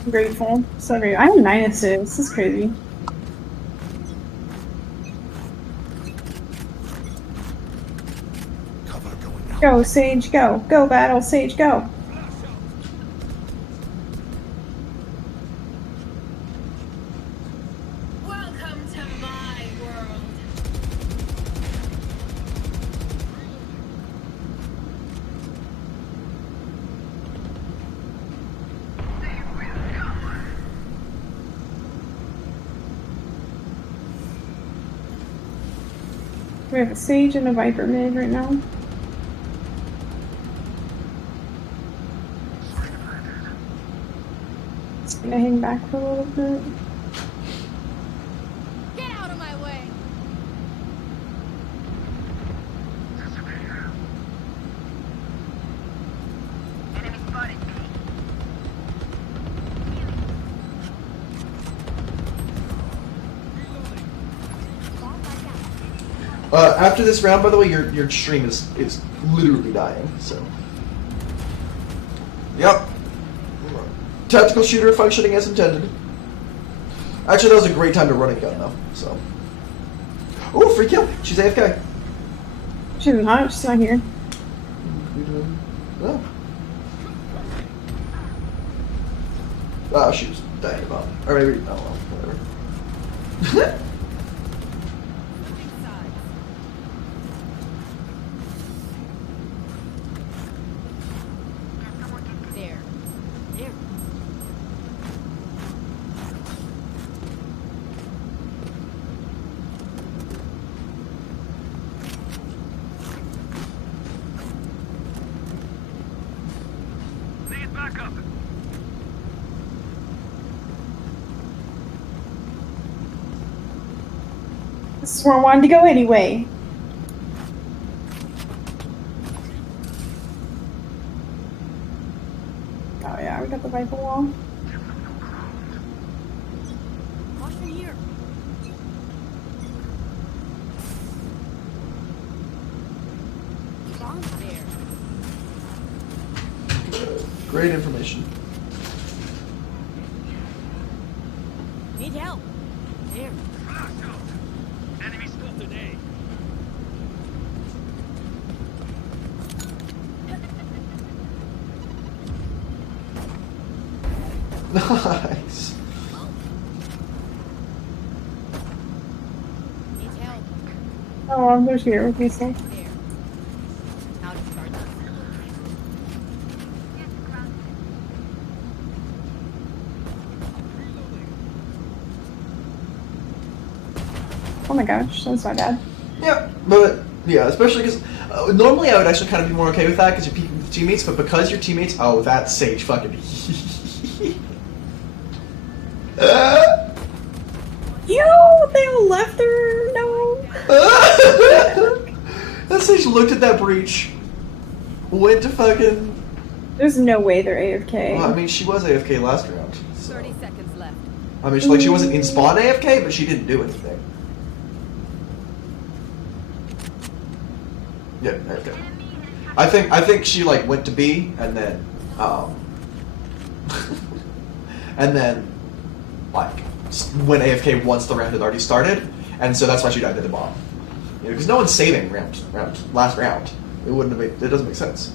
I'm grateful. So great. I have 9 assists. This is crazy. Go, Sage, go. Go, battle, Sage, go. Welcome to my world. We have a Sage and a Viper mid right now. Just gonna hang back for a little bit. Get out of my way. After this round, by the way, your stream is literally dying. So, yep. Tactical shooter functioning as intended. Actually, that was a great time to run a gun, though. So, oh, free kill. She's AFK. She's not. She's not here. Oh. Oh, she was dying about. Or maybe, I don't know, whatever. There. There. This is where I wanted to go anyway. Oh yeah, we got the Viper wall. Caution here. Bombs there. Great information. Need help. There. Enemy spotted A. Nice. Need help. Oh, I'm just here. Okay, so. There. How to start this? Oh my gosh, that's my bad. Yeah, but yeah, especially because normally I would actually kind of be more okay with that because you're peeking with teammates, but because your teammates, oh, that Sage fucking. Yo, they all left her. No. That Sage looked at that breach went to fucking. There's no way they're AFK. Well, I mean, she was AFK last round. So. 30 seconds left. I mean, she wasn't in spawn AFK, but she didn't do anything. Yeah, AFK. I think she like went to B and then and then like went AFK once the round had already started, and so that's why she died to the bomb. You know, because no one's saving last round. It wouldn't have made, it doesn't make sense.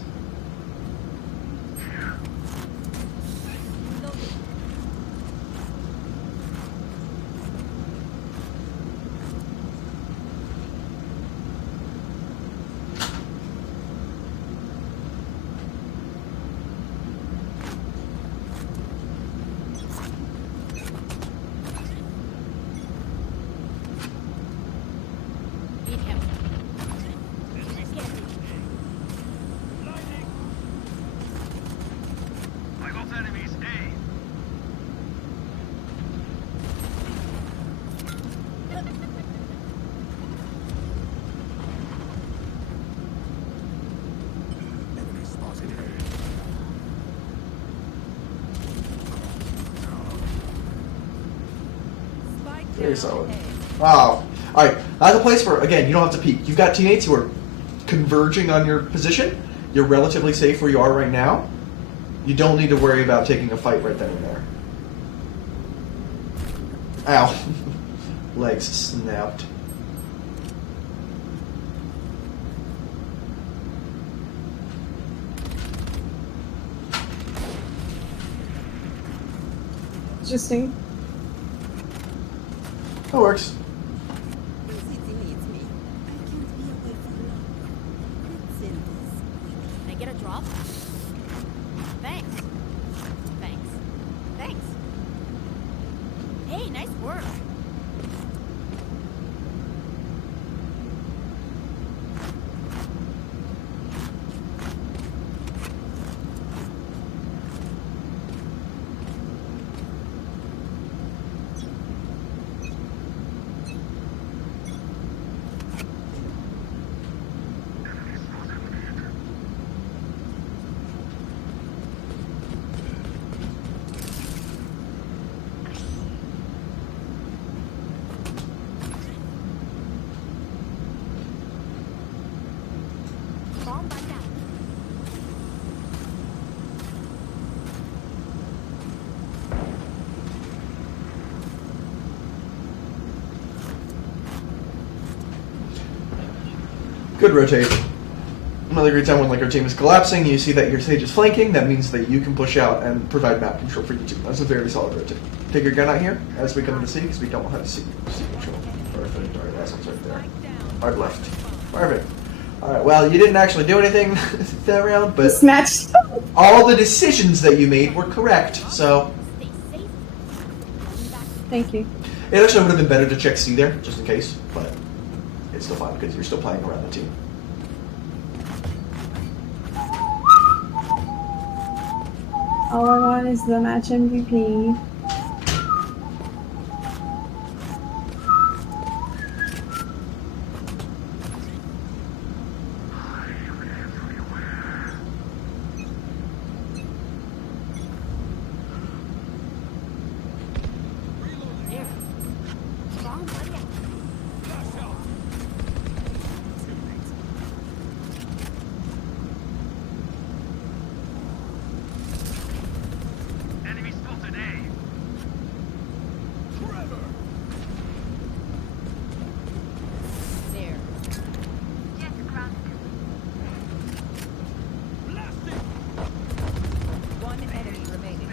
Need him. I got enemies A. Enemy spotted A. Spike Very down solid. A. Wow. Alright, that's a place where, again, you don't have to peek. You've got teammates who are converging on your position. You're relatively safe where you are right now. You don't need to worry about taking a fight right then and there. Ow. Legs snapped. Interesting. That works. City needs me. I can't be away for long. Let's end this. Can I get a drop? Thanks. Thanks. Thanks. Hey, nice work. Bomb by down. Good rotate. Another great time when like our team is collapsing, you see that your sage is flanking, that means that you can push out and provide map control for you too. That's a very solid rotate. Take your gun out here as we come into C, because we don't have C control. Perfect. Alright, last one's right there. Hard left. Perfect. Alright, well, you didn't actually do anything that round, but Smashed. all the decisions that you made were correct, so Stay safe. Coming back. Thank you. it actually would have been better to check C there, just in case, but it's still fine because you're still playing around the team. All I want is the match MVP. There. Bomb by down. Enemy spotted A. There. One enemy remaining.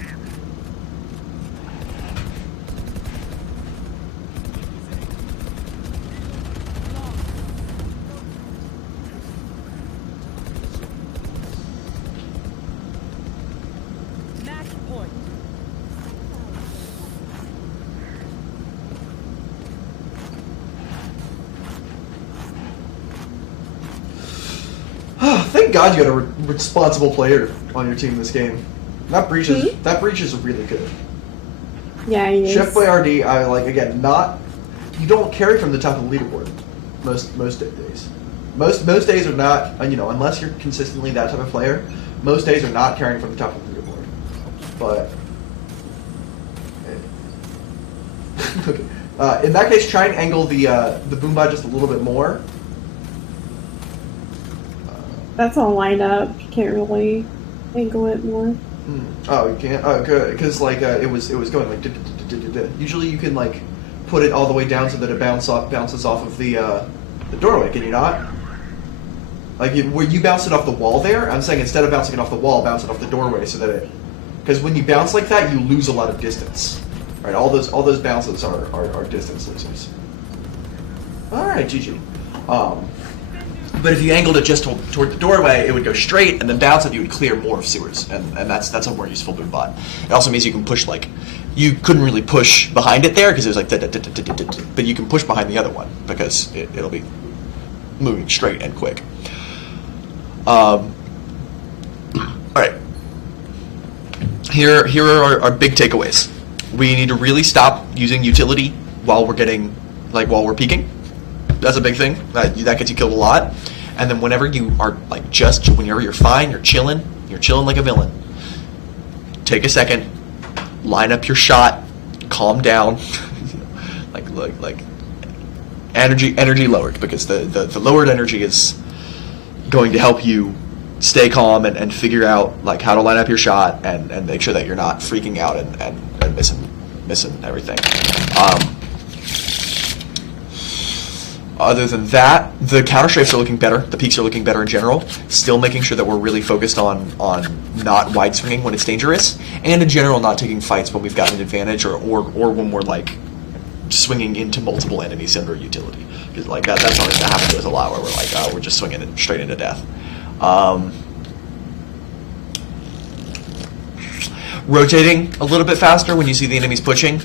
Match point. Thank God you had a responsible player on your team this game. That breach is really good. Yeah, he is. Chef Boyardee, I like again. Not you don't carry from the top of the leaderboard most days. Most days are not, unless you're consistently that type of player. Most days are not carrying from the top of the leaderboard. But okay. In that case, try and angle the boom bot just a little bit more. That's all lined up. You can't really angle it more. Oh, you can't. Oh, good. Because it was going like. Usually, you can like put it all the way down so that it bounces off of the doorway. Can you not? Like where you bounce it off the wall there. I'm saying instead of bouncing it off the wall, bounce it off the doorway so that it. Because when you bounce like that, you lose a lot of distance. Right. All those bounces are distance losers. All right, GG. But if you angled it just toward the doorway, it would go straight, and then bounce, and you would clear more of sewers, and that's a more useful boom bot. It also means you can push you couldn't really push behind it there because it was like, but you can push behind the other one because it'll be moving straight and quick. All right. Here are our big takeaways. We need to really stop using utility while we're peeking. That's a big thing. That gets you killed a lot. And then whenever you are whenever you're fine, you're chilling like a villain. Take a second, line up your shot, calm down, like energy lowered, because the lowered energy is going to help you stay calm and figure out like how to line up your shot and make sure that you're not freaking out and missing everything. Other than that, the counter strafes are looking better. The peaks are looking better in general. Still making sure that we're really focused on not wide swinging when it's dangerous, and in general not taking fights when we've got an advantage or when we're like swinging into multiple enemies under utility. Because like that's something that happens to us a lot, where we're like we're just swinging straight into death. Rotating a little bit faster when you see the enemies pushing.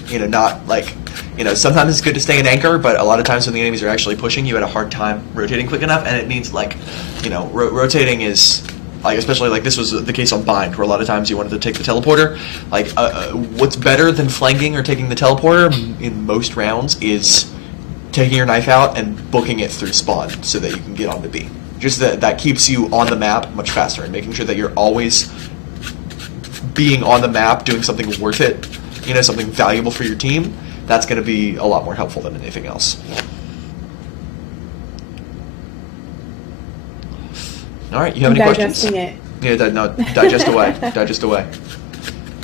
Sometimes it's good to stay in anchor, but a lot of times when the enemies are actually pushing, you had a hard time rotating quick enough, and it means rotating is especially like this was the case on Bind, where a lot of times you wanted to take the teleporter. What's better than flanking or taking the teleporter in most rounds is taking your knife out and booking it through spawn so that you can get onto B. Just that keeps you on the map much faster, and making sure that you're always being on the map doing something worth it, something valuable for your team. That's going to be a lot more helpful than anything else. All right, you have any questions? Digesting it. Yeah, no, digest away, digest away.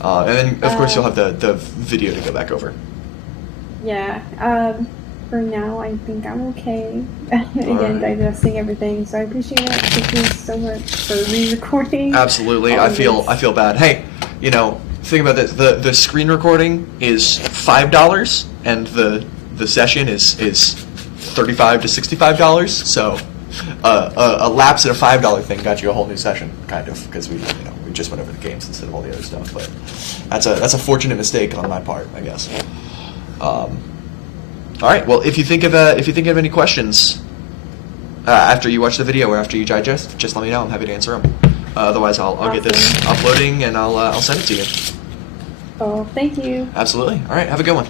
And then, of course, you'll have the video to go back over. Yeah. For now, I think I'm okay. Again, digesting everything. So I appreciate it. Thank you so much for re-recording. Absolutely, I feel bad. Hey, think about this. The screen recording is $5, and the session is $35 to $65. So a lapse at a $5 thing got you a whole new session, kind of, because we just went over the games instead of all the other stuff. But that's a fortunate mistake on my part, I guess. All right. Well, if you think of any questions after you watch the video or after you digest, just let me know. I'm happy to answer them. Otherwise, I'll get this uploading and I'll send it to you. Oh, thank you. Absolutely. All right. Have a good one.